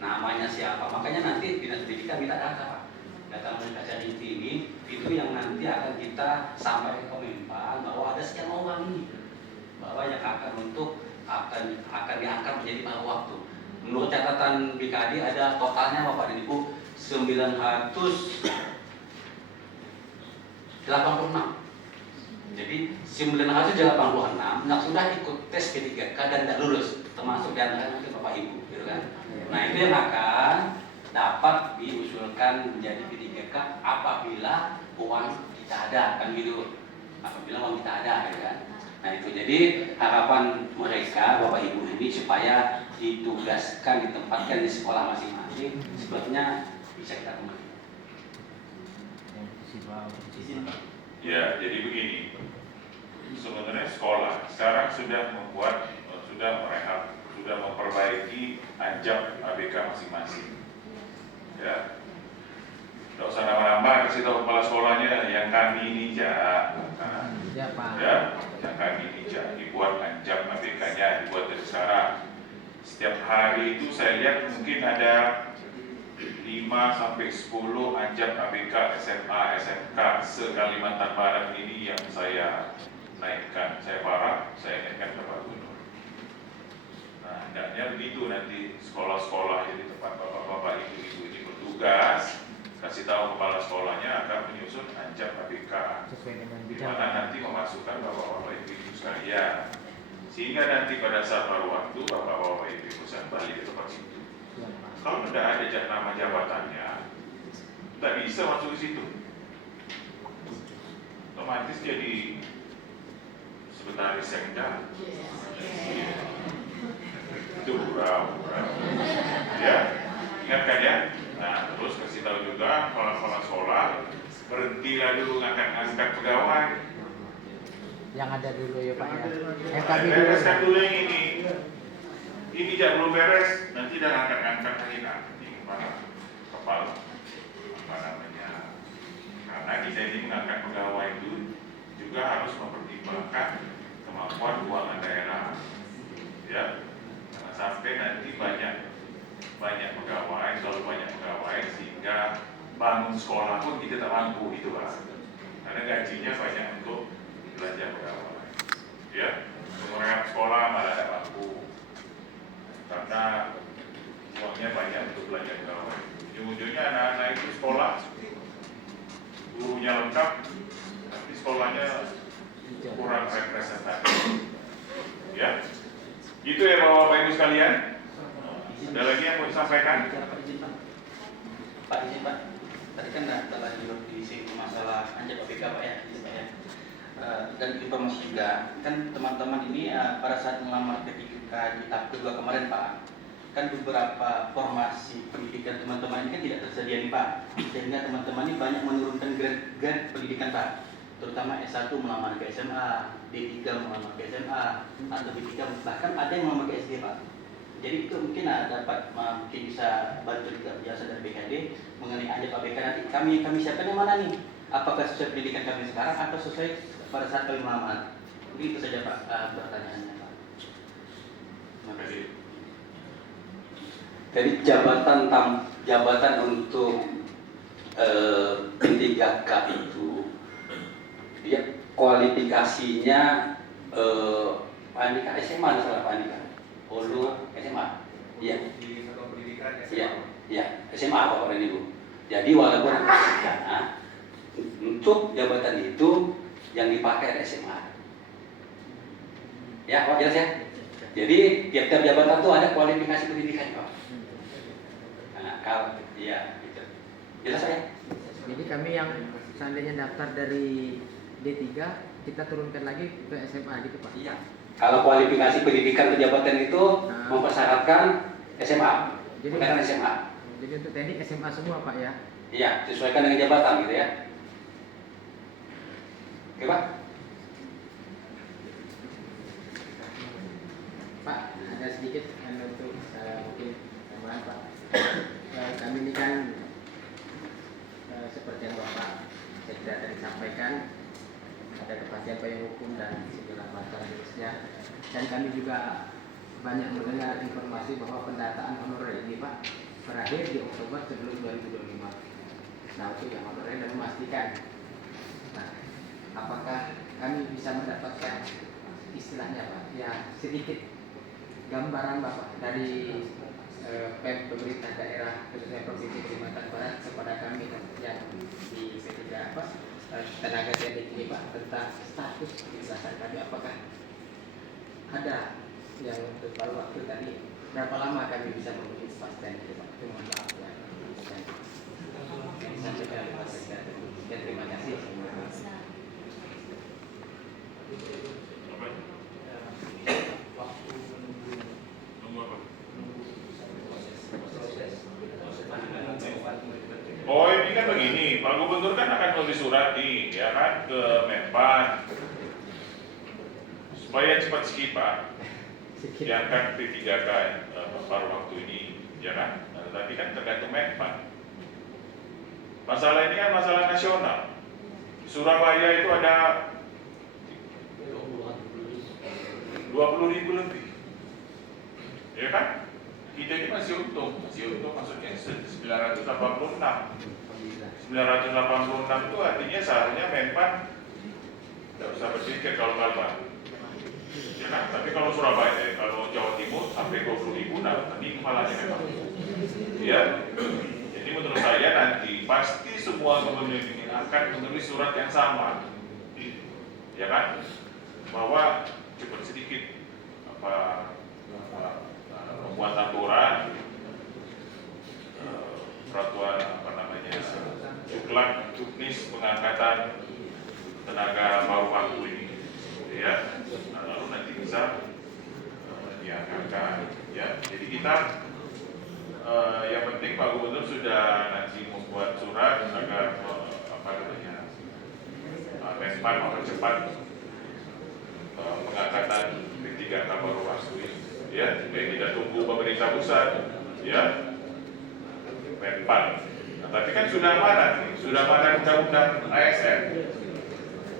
Namanya siapa? Makanya nanti Dinas Pendidikan minta data Pak. Data mereka rinci ini itu yang nanti akan kita sampaikan ke Menpan bahwa ada sekian orang ini, bahwa yang akan diangkat menjadi pada waktu. Menurut catatan BKD ada totalnya Bapak dan Ibu 986. Jadi 986 yang sudah ikut tes P3K dan tidak lulus, termasuk di antara nanti Bapak Ibu, gitu kan? Nah itu yang akan dapat diusulkan menjadi P3K apabila uang kita ada, kan gitu. Apabila uang kita ada, gitu kan? Nah itu jadi harapan mereka Bapak Ibu ini supaya ditugaskan, ditempatkan di sekolah masing-masing, sepertinya bisa kita kembali. Ya, jadi begini. Sebenarnya sekolah sekarang sudah memperbaiki anjak ABK masing-masing. Ya, tidak usah nambah-nambah, kasih tahu kepala sekolahnya yang kami ini Ya Pak. Ya, yang kami ini dibuat anjak ABK-nya, dibuat dari sekarang. Setiap hari itu saya lihat mungkin ada 5-10 anjak ABK SMA, SMK se-Kalimantan Barat ini yang saya naikkan, saya naikkan ke Pak Gubernur. Nah, hendaknya begitu nanti sekolah-sekolah jadi tempat bapak-bapak ibu-ibu ini bertugas, kasih tahu kepala sekolahnya akan menyusun anjak ABK, di mana nanti memasukkan bapak-bapak ibu-ibu sekalian, sehingga nanti pada saat baru waktu bapak-bapak ibu-ibu saya balik ke tempat situ. Kalau tidak ada nama jabatannya, tidak bisa masuk ke situ. Otomatis jadi sekretaris sekda. Itu burau. Ya, ingatkan ya. Nah, terus kasih tahu juga kepala sekolah berhentilah dulu ngangkat pegawai. Yang ada dulu ya Pak ya. Yang kami bereskan dulu yang ini. Ini belum beres, nanti dah angkat-angkat lagi nanti para kepala apa namanya. Karena kita ini mengangkat pegawai itu juga harus mempertimbangkan kemampuan keuangan daerah, ya. Karena sampai nanti banyak pegawai, terlalu banyak pegawai sehingga bangun sekolah pun kita tak mampu itu Pak. Karena gajinya banyak untuk belanja pegawai, ya. Mengurangkan sekolah malah tak mampu. Karena uangnya banyak untuk belanja pegawai. Ujung-ujungnya anak-anak itu sekolah, gurunya lengkap, tapi sekolahnya kurang representatif. Ya, gitu ya Bapak Ibu sekalian. Ada lagi yang mau disampaikan? Pak izin Pak, tadi kan telah disinggung masalah anjak ABK Pak ya, dan informasi juga kan teman-teman ini pada saat melamar P3K di tahap kedua kemarin Pak, kan beberapa formasi pendidikan teman-teman ini kan tidak tersedia nih Pak, sehingga teman-teman ini banyak menurunkan grade pendidikan Pak, terutama S1 melamar ke SMA, D3 melamar ke SMA, atau D3 bahkan ada yang melamar ke SD Pak. Jadi itu mungkin dapat mungkin bisa bantu juga penjelasan dari BKD mengenai anjak ABK nanti kami siapkan yang mana nih? Apakah sesuai pendidikan kami sekarang atau sesuai pada saat kami melamar? Begitu saja Pak pertanyaannya Pak. Terima kasih. Jadi jabatan untuk P3K itu dia kualifikasinya Pak Andika SMA salah Pak Andika. Hulu SMA. Iya. di satuan pendidikan SMA. Iya, iya, SMA Bapak dan Ibu. Jadi walaupun ada sarjana, untuk jabatan itu yang dipakai ada SMA. Ya, Pak jelas ya. Jadi tiap-tiap jabatan itu ada kualifikasi pendidikan, Pak. Nah, kalau iya, gitu. Jelas ya? Jadi kami yang seandainya daftar dari D3 kita turunkan lagi ke SMA gitu Pak. Iya. Kalau kualifikasi pendidikan jabatan itu mempersyaratkan SMA, Jadi bukan SMA. Jadi untuk teknik SMA semua Pak ya. Iya, sesuaikan dengan jabatan gitu ya. Oke Pak. Pak, ada sedikit untuk mungkin tambahan Pak. Kami ini kan seperti yang Bapak saya tadi sampaikan, ada kepastian payung hukum dan segala macam jenisnya. Dan kami juga banyak mendengar informasi bahwa pendataan honorer ini Pak berakhir di Oktober sebelum 2025. Nah untuk yang honorer dan memastikan, nah, apakah kami bisa mendapatkan istilahnya Pak, ya sedikit gambaran Bapak dari pemerintah daerah khususnya Provinsi Kalimantan Barat kepada kami yang di ketiga tenaga teknik ini Pak tentang status ijazah kami, apakah ada yang untuk paruh waktu tadi berapa lama kami bisa memenuhi kepastian itu Pak? Terima maaf ya. Terima kasih. Oh ini kan begini, Pak Gubernur kan akan nulis surat nih, ya kan, ke Menpan supaya cepat skip Pak, diangkat P3K paruh waktu ini, ya kan? Nah, tapi kan tergantung Menpan. Masalah ini kan masalah nasional. Surabaya itu ada 20.000 lebih, ya kan? Kita ini masih untung maksudnya 986 itu artinya seharusnya Menpan tidak usah berpikir kalau Kalbar, ya kan? Tapi kalau Surabaya, kalau Jawa Timur sampai 20.000, nah ini kepalanya memang, ya. Jadi menurut saya nanti pasti semua gubernur ini akan menulis surat yang sama, ya kan? Bahwa cepat sedikit membuat aturan peraturan juknis pengangkatan tenaga paruh waktu ini, ya. Nah, lalu nanti bisa dianggarkan, ya. Jadi kita yang penting Pak Gubernur sudah nanti membuat surat agar Menpan mempercepat pengangkatan P3K paruh waktu ini. Ya, supaya tidak tunggu pemerintah pusat, ya, Menpan. Nah, tapi kan sudah amanat nih, sudah amanat undang-undang ASN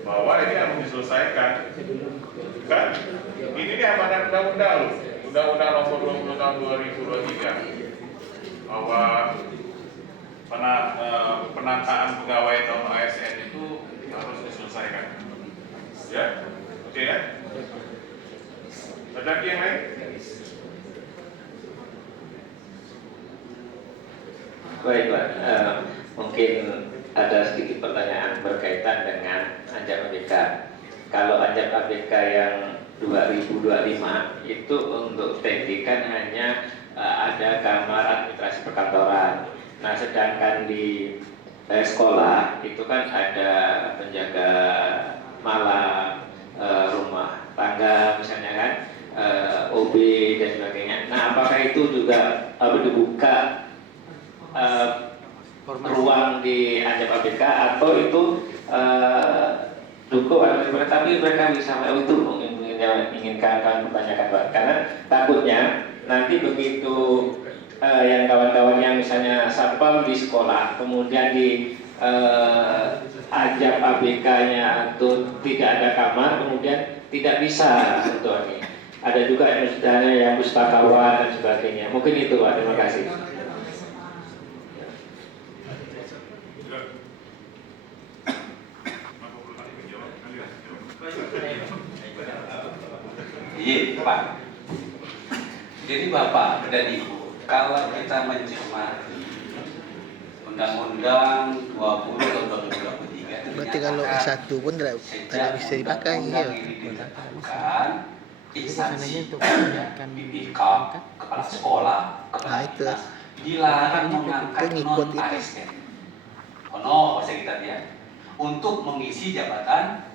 bahwa ini harus diselesaikan, kan? Ini nih amanat undang-undang loh, Undang-Undang Nomor 20 Tahun 2023 bahwa penataan pegawai tahun ASN itu harus diselesaikan, ya, oke ya? Ada lagi yang lain? Baik Pak, mungkin ada sedikit pertanyaan berkaitan dengan Anjap ABK. Kalau Anjap ABK yang 2025 itu untuk TNI kan hanya ada kamar administrasi perkantoran. Nah sedangkan di sekolah itu kan ada penjaga malam, rumah tangga misalnya kan, OB dan sebagainya. Nah apakah itu juga dibuka ruang di Anjap ABK atau itu cukup tapi mereka bisa itu mungkin inginkan pertanyakan Pak, karena takutnya nanti begitu yang kawan-kawan yang misalnya satpam di sekolah kemudian di Anjap ABK-nya atau tidak ada kamar kemudian tidak bisa untuk ini. Ada juga yang misalnya yang pustakawan dan sebagainya. Mungkin itu Pak, terima kasih. Iya, Pak. Jadi Bapak dan Ibu, kalau kita mencermati Undang-Undang 20 tahun 2023 itu Berarti kalau S1 pun tidak bisa dipakai ya. instansi BPK, kepala sekolah, kepala itu. dinas dilarang mengangkat Pengikut non itu. ASN. Bahasa kita ya, untuk mengisi jabatan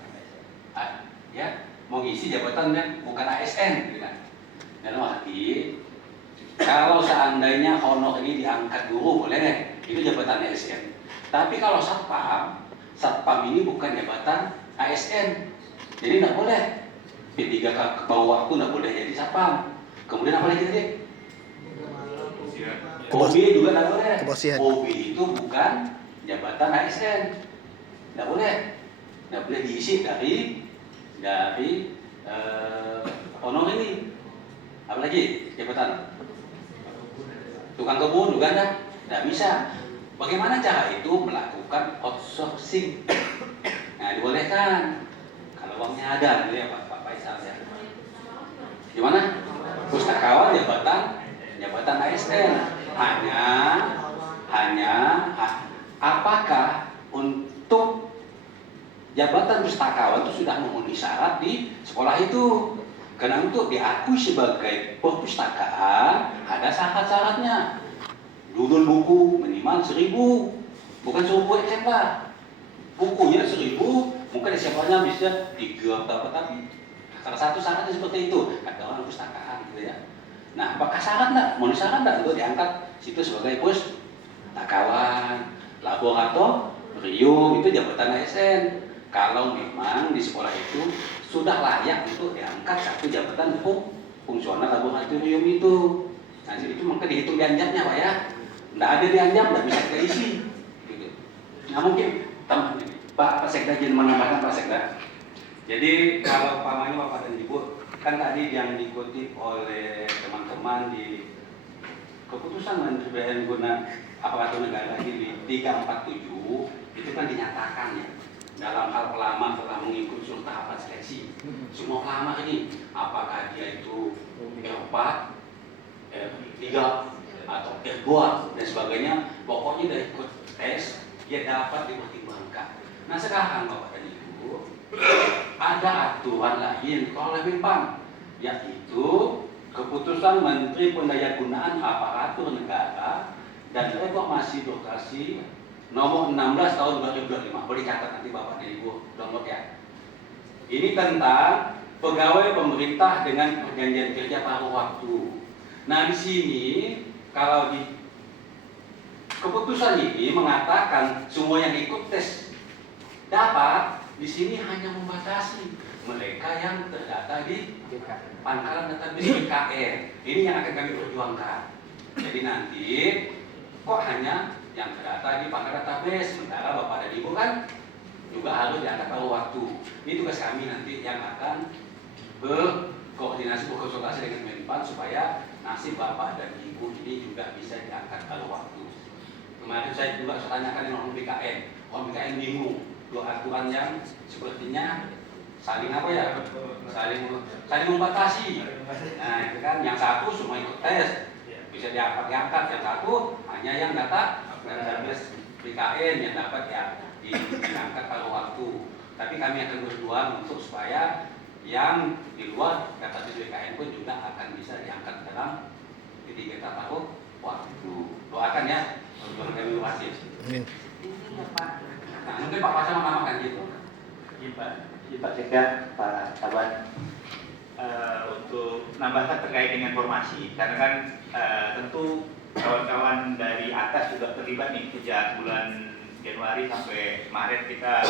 mengisi jabatan yang bukan ASN, gitu kan? Dalam arti kalau seandainya honor ini diangkat guru boleh deh, itu jabatan ASN. Tapi kalau satpam ini bukan jabatan ASN, jadi tidak boleh. P3 ke bawah waktu tidak boleh jadi satpam. Kemudian apa lagi tadi? OB juga tidak boleh. Kebersihan. OB itu bukan jabatan ASN, tidak boleh diisi dari honor ini. Apa lagi jabatan? Tukang kebun juga tidak bisa. Bagaimana cara itu melakukan outsourcing? Nah, dibolehkan kalau uangnya ada, gitu ya Pak Faisal ya. Gimana? Pustakawan jabatan ASN. Hanya apakah untuk jabatan pustakawan itu sudah memenuhi syarat di sekolah itu? Karena untuk diakui sebagai perpustakaan ada syarat-syaratnya. Judul buku minimal 1.000, bukan 1.000 eksemplar. Bukunya 1.000, mungkin eksemplarnya bisa 3 atau apa, tapi salah satu syaratnya seperti itu. Kata orang pustakaan gitu ya. Nah, apakah syarat enggak? Mau syarat enggak untuk diangkat situ sebagai pustakawan, laboratorium itu jabatan ASN. Kalau memang di sekolah itu sudah layak untuk diangkat satu jabatan fungsional laboratorium itu. Nah, itu mungkin dihitung dianjamnya Pak ya. Tidak ada dianjam, tidak bisa kita isi. Gitu. Nah mungkin Pak Sekda jadi menambahkan Pak Sekda. Jadi kalau pamannya Bapak dan Ibu kan tadi yang dikutip oleh teman-teman di keputusan Menteri BN guna aparatur negara ini 347 itu kan dinyatakan ya dalam hal pelamar telah mengikuti seluruh tahapan seleksi. Semua pelamar ini apakah dia itu R4, R3 atau R2 dan sebagainya, pokoknya dari ikut tes dia dapat dipertimbangkan. Nah sekarang Bapak dan Ibu ada aturan lain kalau lebih PAM, yaitu keputusan Menteri Pendayagunaan Aparatur Negara dan Reformasi Birokrasi nomor 16 tahun 2025. Boleh catat nanti Bapak dan Ibu download ya. Ini tentang pegawai pemerintah dengan perjanjian kerja paruh waktu. Nah di sini kalau di keputusan ini mengatakan semua yang ikut tes dapat, di sini hanya membatasi mereka yang terdata di pangkalan database BKN. Ini yang akan kami perjuangkan. Jadi nanti kok hanya yang terdata di pangkalan database, sementara Bapak dan Ibu kan juga harus diangkat paruh waktu. Ini tugas kami nanti yang akan berkoordinasi, berkonsultasi dengan Menpan supaya nasib Bapak dan Ibu ini juga bisa diangkat paruh waktu. Kemarin saya juga tanyakan dengan orang BKN. Orang BKN bingung dua aturan yang sepertinya saling apa ya? Saling membatasi. Nah itu kan yang satu semua ikut tes bisa diangkat, yang satu hanya yang data database BKN yang dapat ya diangkat paruh waktu. Tapi kami akan berjuang untuk supaya yang di luar database BKN pun juga akan bisa diangkat dalam ketika paruh waktu. Doakan ya, berjuang kami berhasil. Nah mungkin Pak Pasal menambahkan gitu. Iya Pak Sekda, Pak Taban. Untuk nambahkan terkait dengan formasi, karena kan tentu kawan-kawan dari atas juga terlibat nih sejak bulan Januari sampai Maret kita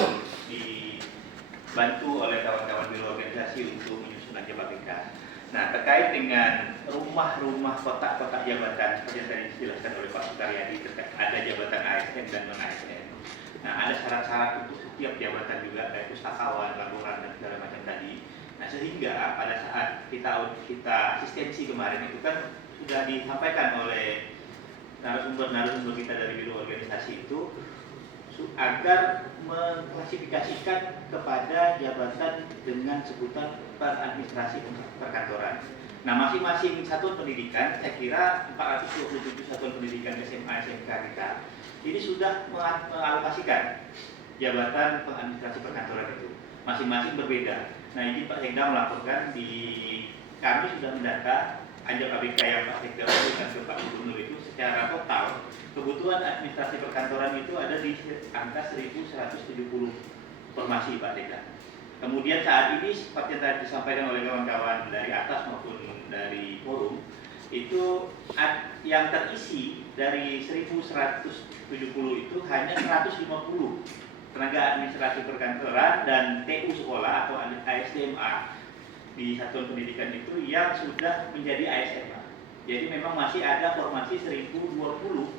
dibantu oleh kawan-kawan di organisasi untuk menyusun JBK. Nah terkait dengan rumah-rumah kotak-kotak jabatan seperti yang tadi dijelaskan oleh Pak Sukaryadi, ada jabatan ASN dan non ASN. Nah ada syarat-syarat untuk setiap jabatan juga kayak pustakawan, laboran dan segala macam tadi. Nah sehingga pada saat kita asistensi kemarin itu kan sudah disampaikan oleh narasumber kita dari biro organisasi itu agar mengklasifikasikan kepada jabatan dengan sebutan administrasi perkantoran. Nah, masing-masing satuan pendidikan, saya kira 427 satuan pendidikan SMA SMK kita ini sudah mengalokasikan jabatan pengadministrasi perkantoran itu. Masing-masing berbeda. Nah, ini Pak Sekda melaporkan kami sudah mendata Anjak ABK yang Pak Sekda berikan ke Pak Gubernur itu secara total kebutuhan administrasi perkantoran itu ada di angka 1.170 formasi Pak Sekda. Kemudian saat ini seperti yang tadi disampaikan oleh kawan-kawan dari atas maupun dari forum, itu yang terisi dari 1.170 itu hanya 150 tenaga administrasi perkantoran dan TU sekolah atau ASDMA di satuan pendidikan itu yang sudah menjadi ASMA. Jadi memang masih ada formasi 1.020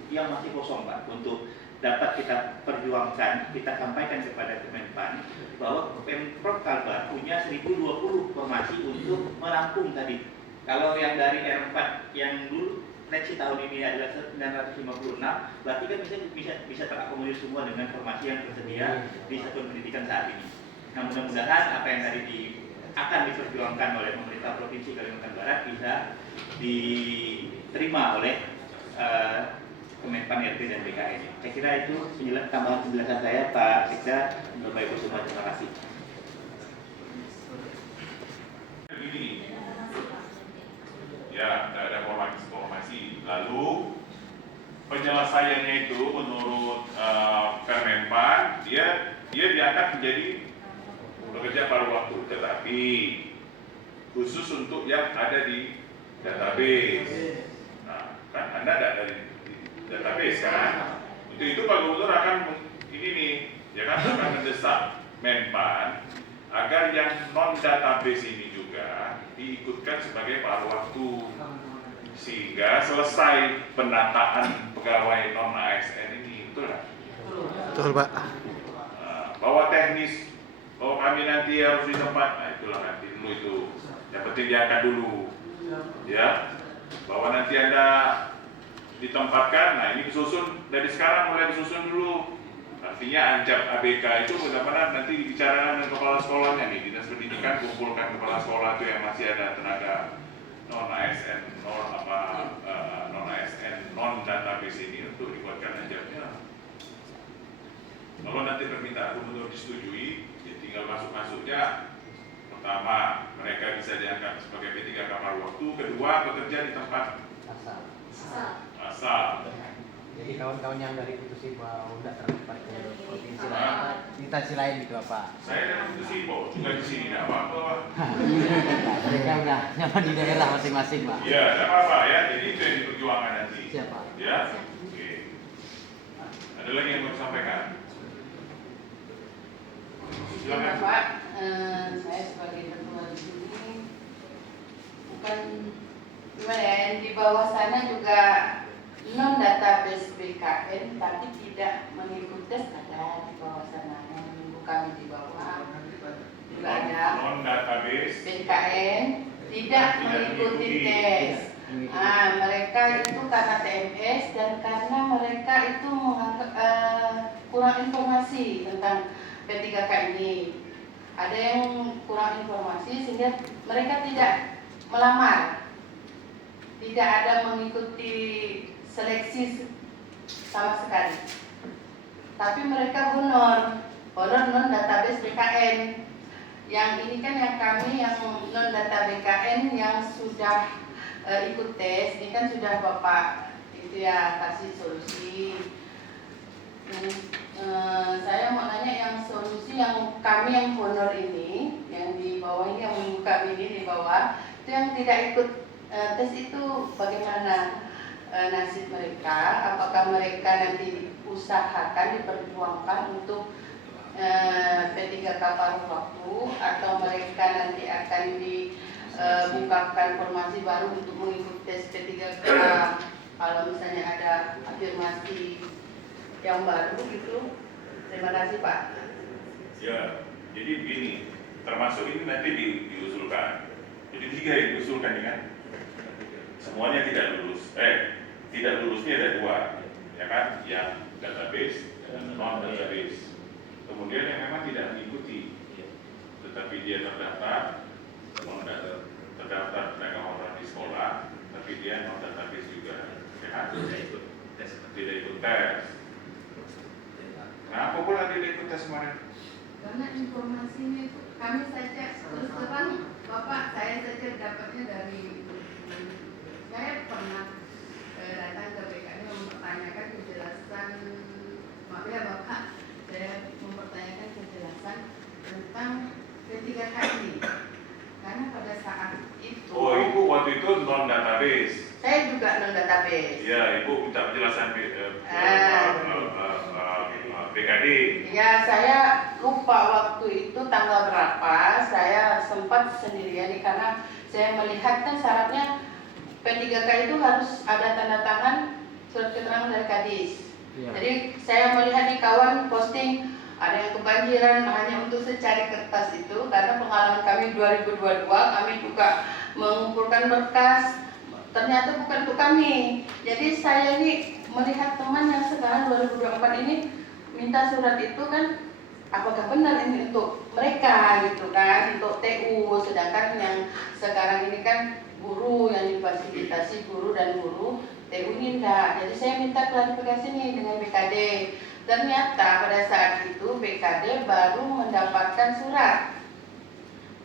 yang masih kosong Pak, untuk dapat kita perjuangkan, kita sampaikan kepada Kemenpan bahwa Pemprov Kalbar punya 1.020 formasi untuk merampung tadi. Kalau yang dari R4 yang dulu seleksi tahun ini adalah 956, berarti kan bisa terakomodir semua dengan formasi yang tersedia di satuan pendidikan saat ini. Nah, mudah-mudahan apa yang tadi akan diperjuangkan oleh pemerintah Provinsi Kalimantan Barat bisa diterima oleh Kemenpan RT dan BKN. Saya kira itu tambahan penjelasan saya, Pak Sekda. Bapak Ibu semua, terima kasih. Ya, tidak ada formasi. Lalu penyelesaiannya itu menurut Kemenpan dia diangkat menjadi bekerja paruh waktu, tetapi khusus untuk yang ada di database. Nah, kan Anda ada dari database kan? Untuk itu Pak Gubernur akan ini nih, ya kan, akan mendesak Menpan agar yang non database ini juga diikutkan sebagai paruh waktu, sehingga selesai pendataan pegawai non ASN ini, betul nggak? Betul Pak. Bahwa teknis, bahwa kami nanti harus di tempat, nah itulah nanti dulu itu, yang penting diangkat dulu, ya, bahwa nanti Anda ditempatkan, nah ini disusun dari sekarang, mulai disusun dulu. Artinya Anjak ABK itu benar-benar nanti dibicarakan dengan kepala sekolahnya nih, dinas pendidikan kumpulkan kepala sekolah itu yang masih ada tenaga non ASN, non ASN, non database ini untuk dibuatkan Anjaknya. Kalau nanti permintaan gubernur disetujui, ya tinggal masuk-masuknya. Pertama, mereka bisa diangkat sebagai P3K paruh waktu. Kedua, bekerja di tempat asal. Jadi kawan-kawan yang dari Putus Iba udah terlibat ke provinsi lain, instansi lain gitu Pak. Saya dari Putus Iba juga di sini, tidak apa-apa. Mereka udah nyaman di daerah masing-masing Pak. Iya, tidak apa-apa ya. Jadi itu yang diperjuangkan nanti. Siapa? Ya. Oke. Ada lagi yang mau disampaikan? Silakan Pak. Saya sebagai ketua di sini bukan gimana ya, yang di bawah sana juga non database BKN tapi tidak mengikuti tes, ada di bawah sana yang menunggu kami di bawah juga ada non database BKN tidak mengikuti tes. Mereka itu karena TMS dan karena mereka itu menganggap kurang informasi tentang P3K ini. Ada yang kurang informasi sehingga mereka tidak melamar, tidak ada mengikuti seleksi sama sekali. Tapi mereka honor non database BKN. Yang ini kan yang kami yang non data BKN yang sudah ikut tes, ini kan sudah Bapak itu ya kasih solusi. Saya mau nanya yang solusi yang kami yang honor ini, yang di bawah ini, yang membuka ini di bawah, itu yang tidak ikut tes itu bagaimana nasib mereka? Apakah mereka nanti diusahakan, diperjuangkan untuk P3K paruh waktu, atau mereka nanti akan dibukakan formasi baru untuk mengikuti tes P3K kalau misalnya ada afirmasi yang baru gitu. Terima kasih Pak. Ya, jadi begini, termasuk ini nanti diusulkan. Jadi 3 yang diusulkan ini kan, semuanya tidak lulus. Tidak lulusnya ada 2. ya kan, yang database dan non database. Kemudian yang memang tidak mengikuti, tetapi dia terdaftar tenaga honorer di sekolah, tapi dia non database juga, ya kan? Tidak ikut tes. Kenapa pula tidak ikut tes kemarin? Karena informasinya itu kami saja terus terang Bapak, saya saja dapatnya dari saya pernah datang ke BKD mempertanyakan kejelasan, maaf ya Bapak, saya mempertanyakan kejelasan tentang P3K ini. Karena pada saat itu Ibu waktu itu non database. Saya juga non database. Iya, Ibu minta penjelasan BKD. Ya, saya lupa waktu itu tanggal berapa. Saya sempat sendirian karena saya melihat kan syaratnya P3K itu harus ada tanda tangan surat keterangan dari Kadis. Ya. Jadi saya melihat di kawan posting ada yang kebanjiran hanya untuk secari kertas itu, karena pengalaman kami 2022 kami juga mengumpulkan berkas, ternyata bukan untuk kami. Jadi saya ini melihat teman yang sekarang 2024 ini minta surat itu kan, apakah benar ini untuk mereka gitu kan, untuk TU, sedangkan yang sekarang ini kan guru yang difasilitasi guru dan guru, TU ini enggak. Jadi saya minta klarifikasi nih dengan BKD. Ternyata pada saat itu BKD baru mendapatkan surat.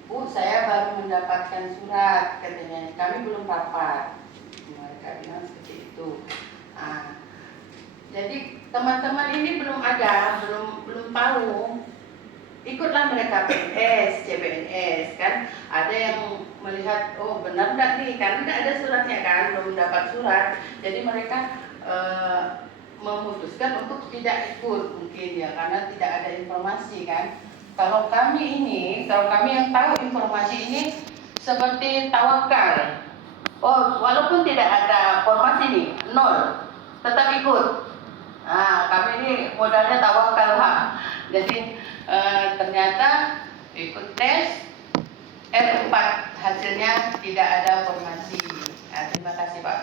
Bu, saya baru mendapatkan surat, katanya. Kami belum rapat. Mereka bilang seperti itu. Nah, jadi teman-teman ini belum ada, belum tahu. Ikutlah mereka PNS, CPNS kan. Ada yang melihat, oh benar enggak nih, karena enggak ada suratnya kan, belum dapat surat. Jadi mereka memutuskan untuk tidak ikut mungkin ya, karena tidak ada informasi kan. Kalau kami yang tahu informasi ini seperti tawakal. Oh, walaupun tidak ada formasi nih, nol, tetap ikut. Nah, kami ini modalnya tawakal Pak. Jadi ternyata ikut tes R4 hasilnya tidak ada formasi. Nah, terima kasih Pak.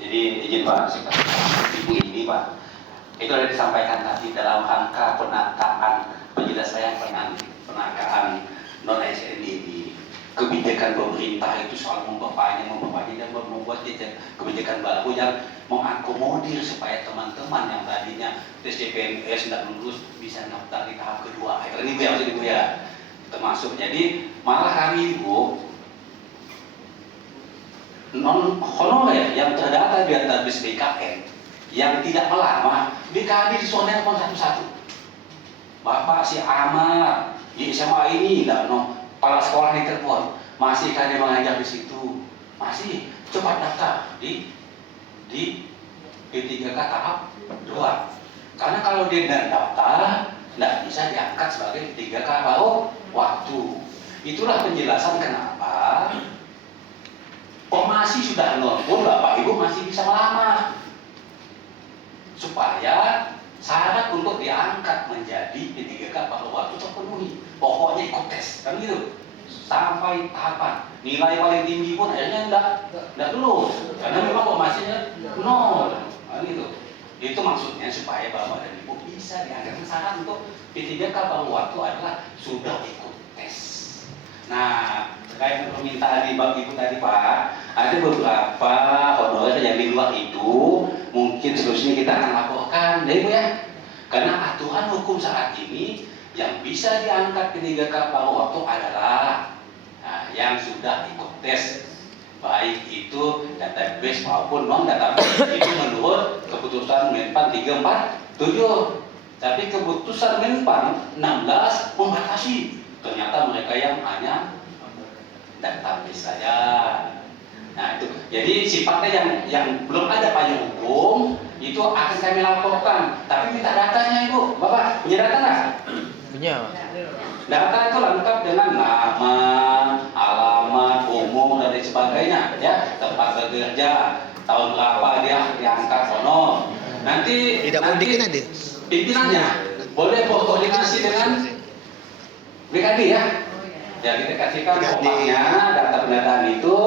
Jadi izin Pak, Ibu ini Pak, itu sudah disampaikan tadi dalam rangka penataan penyelesaian penataan non ASN ini. Kebijakan pemerintah itu soal membapaknya dan membuat kebijakan baru yang mengakomodir supaya teman-teman yang tadinya tes CPNS tidak lulus bisa daftar di tahap kedua. Ini Bu ya, maksud Ibu ya, termasuk. Jadi malah kami Ibu non honorer yang terdata di database BKN yang tidak melamar, BKD disonir pun satu-satu. Bapak si Ahmad di SMA ini, kepala sekolah di telepon, masih kan dia mengajar di situ, masih cepat daftar di P3K tahap 2. Karena kalau dia tidak daftar, tidak bisa diangkat sebagai P3K baru waktu. Itulah penjelasan kenapa formasi sudah nol pun Bapak Ibu masih bisa melamar supaya syarat untuk diangkat menjadi P3K pada waktu terpenuhi. Pokoknya ikut tes, kan gitu. Sampai tahapan nilai paling tinggi pun akhirnya enggak lulus karena memang formasinya nol. Kan gitu. Itu maksudnya supaya Bapak dan Ibu bisa diangkat. Syarat untuk P3K pada waktu adalah sudah ikut tes. Nah, terkait permintaan di bab Ibu tadi Pak, ada beberapa honorer yang di luar itu mungkin seterusnya kita akan laporkan ya Ibu ya, karena aturan hukum saat ini yang bisa diangkat P3K paruh waktu adalah yang sudah ikut tes, baik itu database maupun non database. Itu menurut keputusan Menpan 347, tapi keputusan Menpan 16 membatasi. Ternyata mereka yang hanya database saja. Nah itu, jadi sifatnya yang belum ada payung hukum itu akan kami laporkan. Tapi minta datanya Ibu, Bapak punya data nggak? Punya. Data itu lengkap dengan nama, alamat, umur dan lain sebagainya, ya, tempat bekerja, tahun berapa dia diangkat honor. Nanti pimpinannya boleh berkoordinasi dengan BKD ya. Ya kita kasihkan formatnya, data pendataan itu.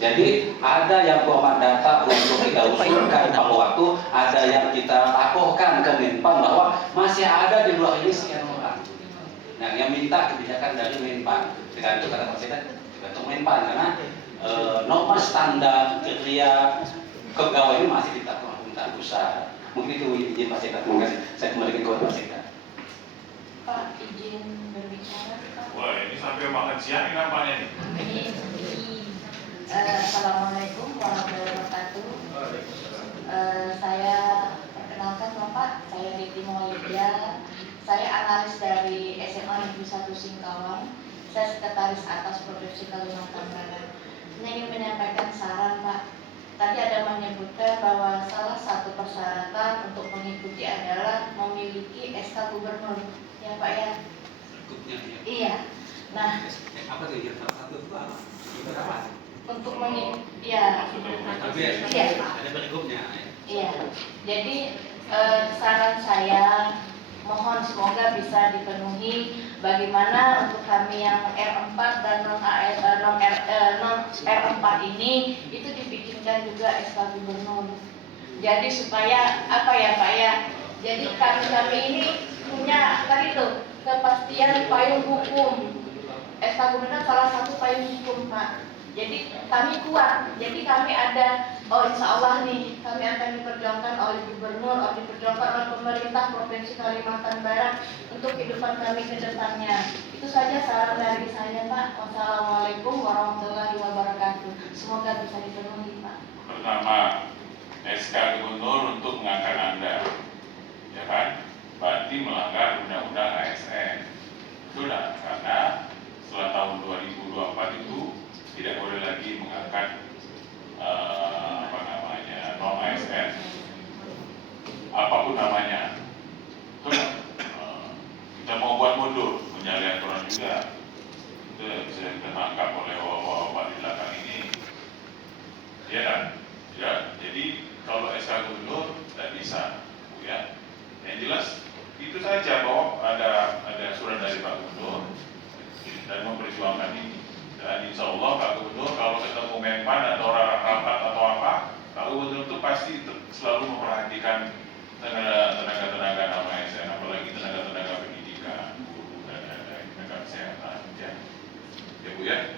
Jadi ada yang format data untuk kita usulkan pada waktu, ada yang kita laporkan ke Menpan bahwa masih ada di luar ini sekian orang. Nah, yang minta kebijakan dari Menpan, dengan itu kata Presiden, tergantung Menpan karena norma standar kriteria kepegawaian ini masih kita pemerintah pusat. Mungkin itu izin Pak Sekda. Terima kasih. Saya kembalikan ke Pak Sekda. Pak, izin berbicara Pak. Wah, ini sampai makan siang ini nampaknya nih. Assalamualaikum warahmatullahi wabarakatuh. Saya perkenalkan Bapak, saya Diti Maulidya. Saya analis dari SMA Negeri 1 Singkawang. Saya sekretaris atas Provinsi Kalimantan Barat. Saya ingin menyampaikan saran Pak. Tadi ada menyebutkan bahwa salah satu persyaratan untuk mengikuti adalah memiliki SK Gubernur. Ya Pak ya? Iya. Nah, apa tuh yang salah satu itu apa? Itu apa? Untuk ya, iya, ada berikutnya. Iya. Jadi saran saya mohon semoga bisa dipenuhi. Bagaimana untuk kami yang R4 dan non R4 ini itu dibikinkan juga SK Gubernur. Jadi supaya apa ya Pak ya? Jadi kami ini punya tadi tuh kepastian payung hukum. SK Gubernur salah satu payung hukum Pak. Jadi kami kuat, jadi kami ada, insya Allah nih, kami akan diperjuangkan oleh gubernur, diperjuangkan oleh pemerintah Provinsi Kalimantan Barat untuk kehidupan kami ke depannya. Itu saja saran dari saya Pak. Wassalamualaikum warahmatullahi wabarakatuh. Semoga bisa dipenuhi Pak. Pertama, SK Gubernur untuk mengangkat Anda, ya kan? Berarti melanggar Undang-Undang ASN. Sudah, karena setelah tahun 2024 itu tidak boleh lagi mengangkat non ASN apapun namanya. Sudah, kita mau buat mundur menyalahi aturan juga, itu bisa kita tangkap oleh bapak-bapak di belakang ini, ya kan? Ya, jadi kalau SK Gubernur tidak bisa, ya. Yang jelas itu saja bahwa ada surat dari Pak Gubernur dan memperjuangkan ini. Dan insya Allah Pak Gubernur kalau ketemu Menpan atau orang rapat atau apa, Pak Gubernur itu pasti selalu memperhatikan tenaga-tenaga non ASN, apalagi tenaga-tenaga pendidikan, guru dan tenaga kesehatan, ya Bu ya.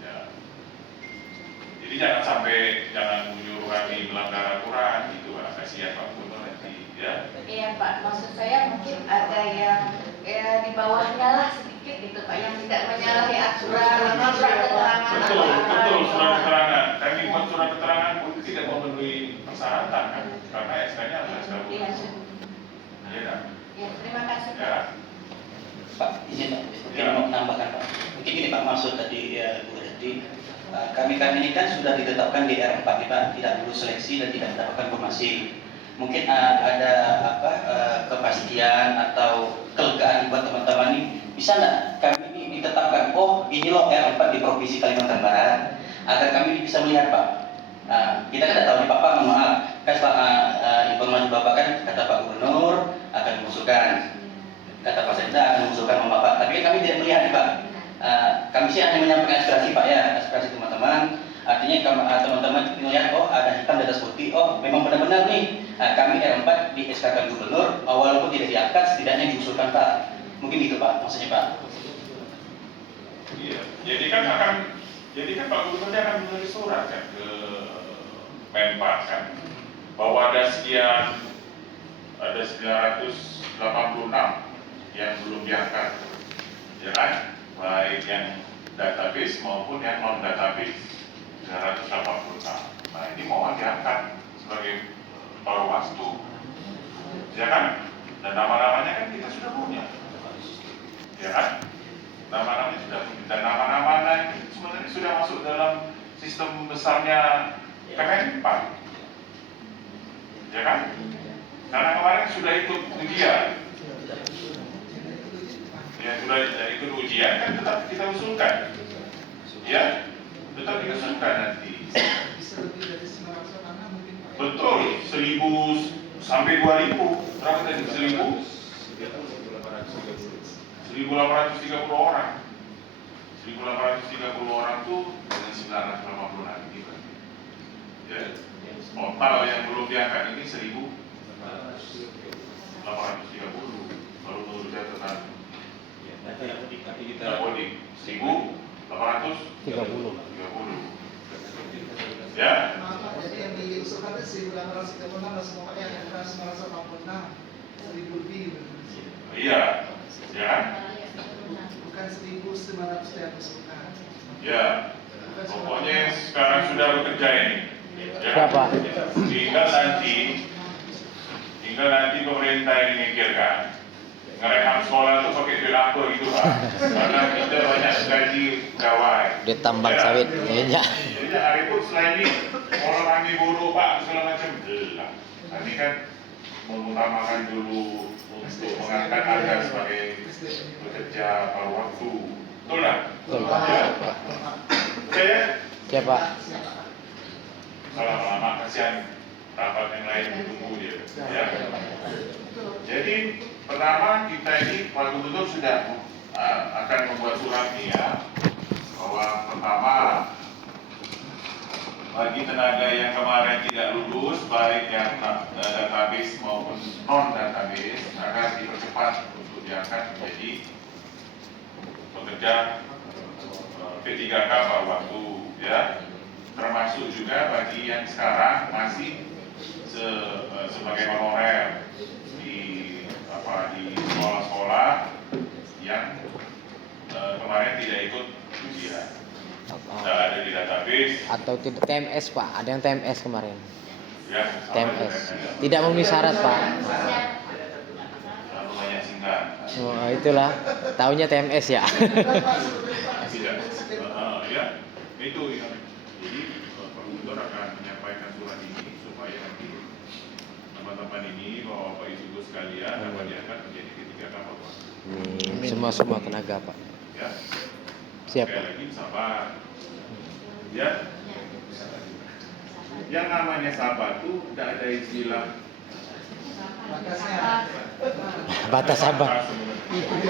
Ya. Jadi jangan menyuruh kami melanggar aturan, itu kasihan Pak Gubernur nanti, ya. Iya Pak, maksud saya mungkin ada yang di bawahnya lah sedikit gitu Pak, yang tidak menyalahi aturan, surat keterangan. Betul, surat keterangan. Kami buat surat keterangan pun tidak memenuhi persyaratan kan, karena SK-nya adalah SK Gubernur. Iya kan? Ya, terima kasih Pak. Ya. Pak, izin Pak, mungkin mau menambahkan Pak. Mungkin ini Pak maksud tadi ya Bu Reti. Kami ini kan sudah ditetapkan di R4 nih Pak, tidak lulus seleksi dan tidak mendapatkan formasi. Mungkin ada kepastian atau kelegaan buat teman-teman ini, bisa nggak kami ini ditetapkan, oh ini loh R4 di Provinsi Kalimantan Barat, agar kami bisa melihat Pak. Kita kan tidak tahu nih Pak, mohon maaf, kan informasi Bapak kan kata Pak Gubernur akan mengusulkan, kata Pak Sekda akan mengusulkan sama Bapak, tapi kan kami tidak melihat nih Pak. Kami sih hanya menyampaikan aspirasi Pak ya, aspirasi teman-teman. Artinya teman-teman melihat, oh ada hitam di atas putih, oh memang benar-benar nih kami R4 di SK Gubernur, walaupun tidak diangkat, setidaknya diusulkan Pak. Mungkin gitu Pak, maksudnya Pak. Iya, jadi kan Pak Gubernur akan menulis surat kan ke Menpan kan, bahwa ada 986 yang belum diangkat, ya kan? Baik yang database maupun yang non database. 986. Nah ini mohon diangkat sebagai paruh waktu, ya kan? Dan nama-namanya kan kita sudah punya, ya kan? Nama-namanya sudah punya dan nama-namanya itu sebenarnya sudah masuk dalam sistem besarnya Kemenpan, ya kan? Karena kemarin sudah ikut ujian, ya sudah ikut ujian kan tetap kita usulkan, ya. Tetap diusulkan nanti. Betul, 1000 sampai 2000. Berapa tadi? 1830 orang. 1.830 orang tuh dengan 980 nanti berarti. Ya, total yang belum diangkat ini 1.830 baru menurut catatan. Nanti kita coding 1.830. Ya. Jadi yang diusulkan itu 1.836 semua yang 986 1.000 lebih. Iya, ya kan? Bukan 1.900 yang diusulkan. Ya, pokoknya sekarang sudah bekerja ini. Ya. Siapa? Tinggal nanti pemerintah ini mikirkan ngerehab sekolah itu pakai duit apa gitu Pak. Karena kita banyak gaji pegawai. Dia tambang sawit. Iya. Jadi hari pun selain ini orang kami buruh Pak segala macam. Nanti kan mengutamakan dulu untuk mengangkat Anda sebagai pekerja paruh waktu. Betul tak? Betul, Pak. Ya. Saya Siapa? kalau lama kasihan rapat yang lain ditunggu dia. Ya. Jadi pertama kita ini Pak Gubernur sudah akan membuat surat nih ya, bahwa pertama bagi tenaga yang kemarin tidak lulus baik yang database maupun non database agar dipercepat untuk diangkat menjadi pekerja P3K paruh waktu ya, termasuk juga bagi yang sekarang masih sebagai honorer di sekolah-sekolah yang kemarin tidak ikut ujian, tidak ada di database Atau tidak TMS Pak? Ada yang TMS kemarin. ya, TMS. Tidak memenuhi syarat Pak. terlalu banyak singkat. Oh, itulah. Taunya TMS ya. Tidak, ya itu ya. Jadi Pak Gubernur akan menyampaikan surat ini supaya nanti teman-teman ini Bapak Ibu sekalian dapat diangkat menjadi P3K paruh waktu. Semua tenaga Pak. Ya. Siap Sekali Pak. lagi sabar. Ya. Yang namanya sabar itu tidak ada istilah Batas sabar.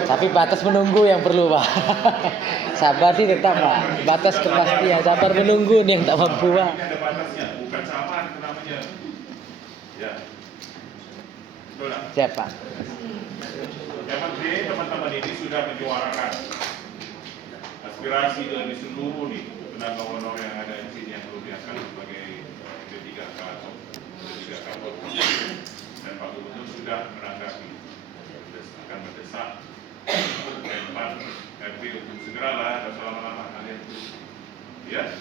Tapi batas menunggu yang perlu Pak. Sabar sih tetap Pak. Batas kepastian. Sabar menunggu nih yang tak mampu Pak. Ini ada batasnya, bukan sabar itu namanya. Ya. Betul tak? Siap Pak. Yang penting teman-teman ini sudah menyuarakan aspirasi dari seluruh nih tenaga honorer yang ada di sini yang belum diangkat sebagai P3K atau P3K paruh waktu. Dan Pak Gubernur sudah menanggapi, akan mendesak Kemenpan RP untuk segeralah, tidak usah lama-lama kalian. Ya.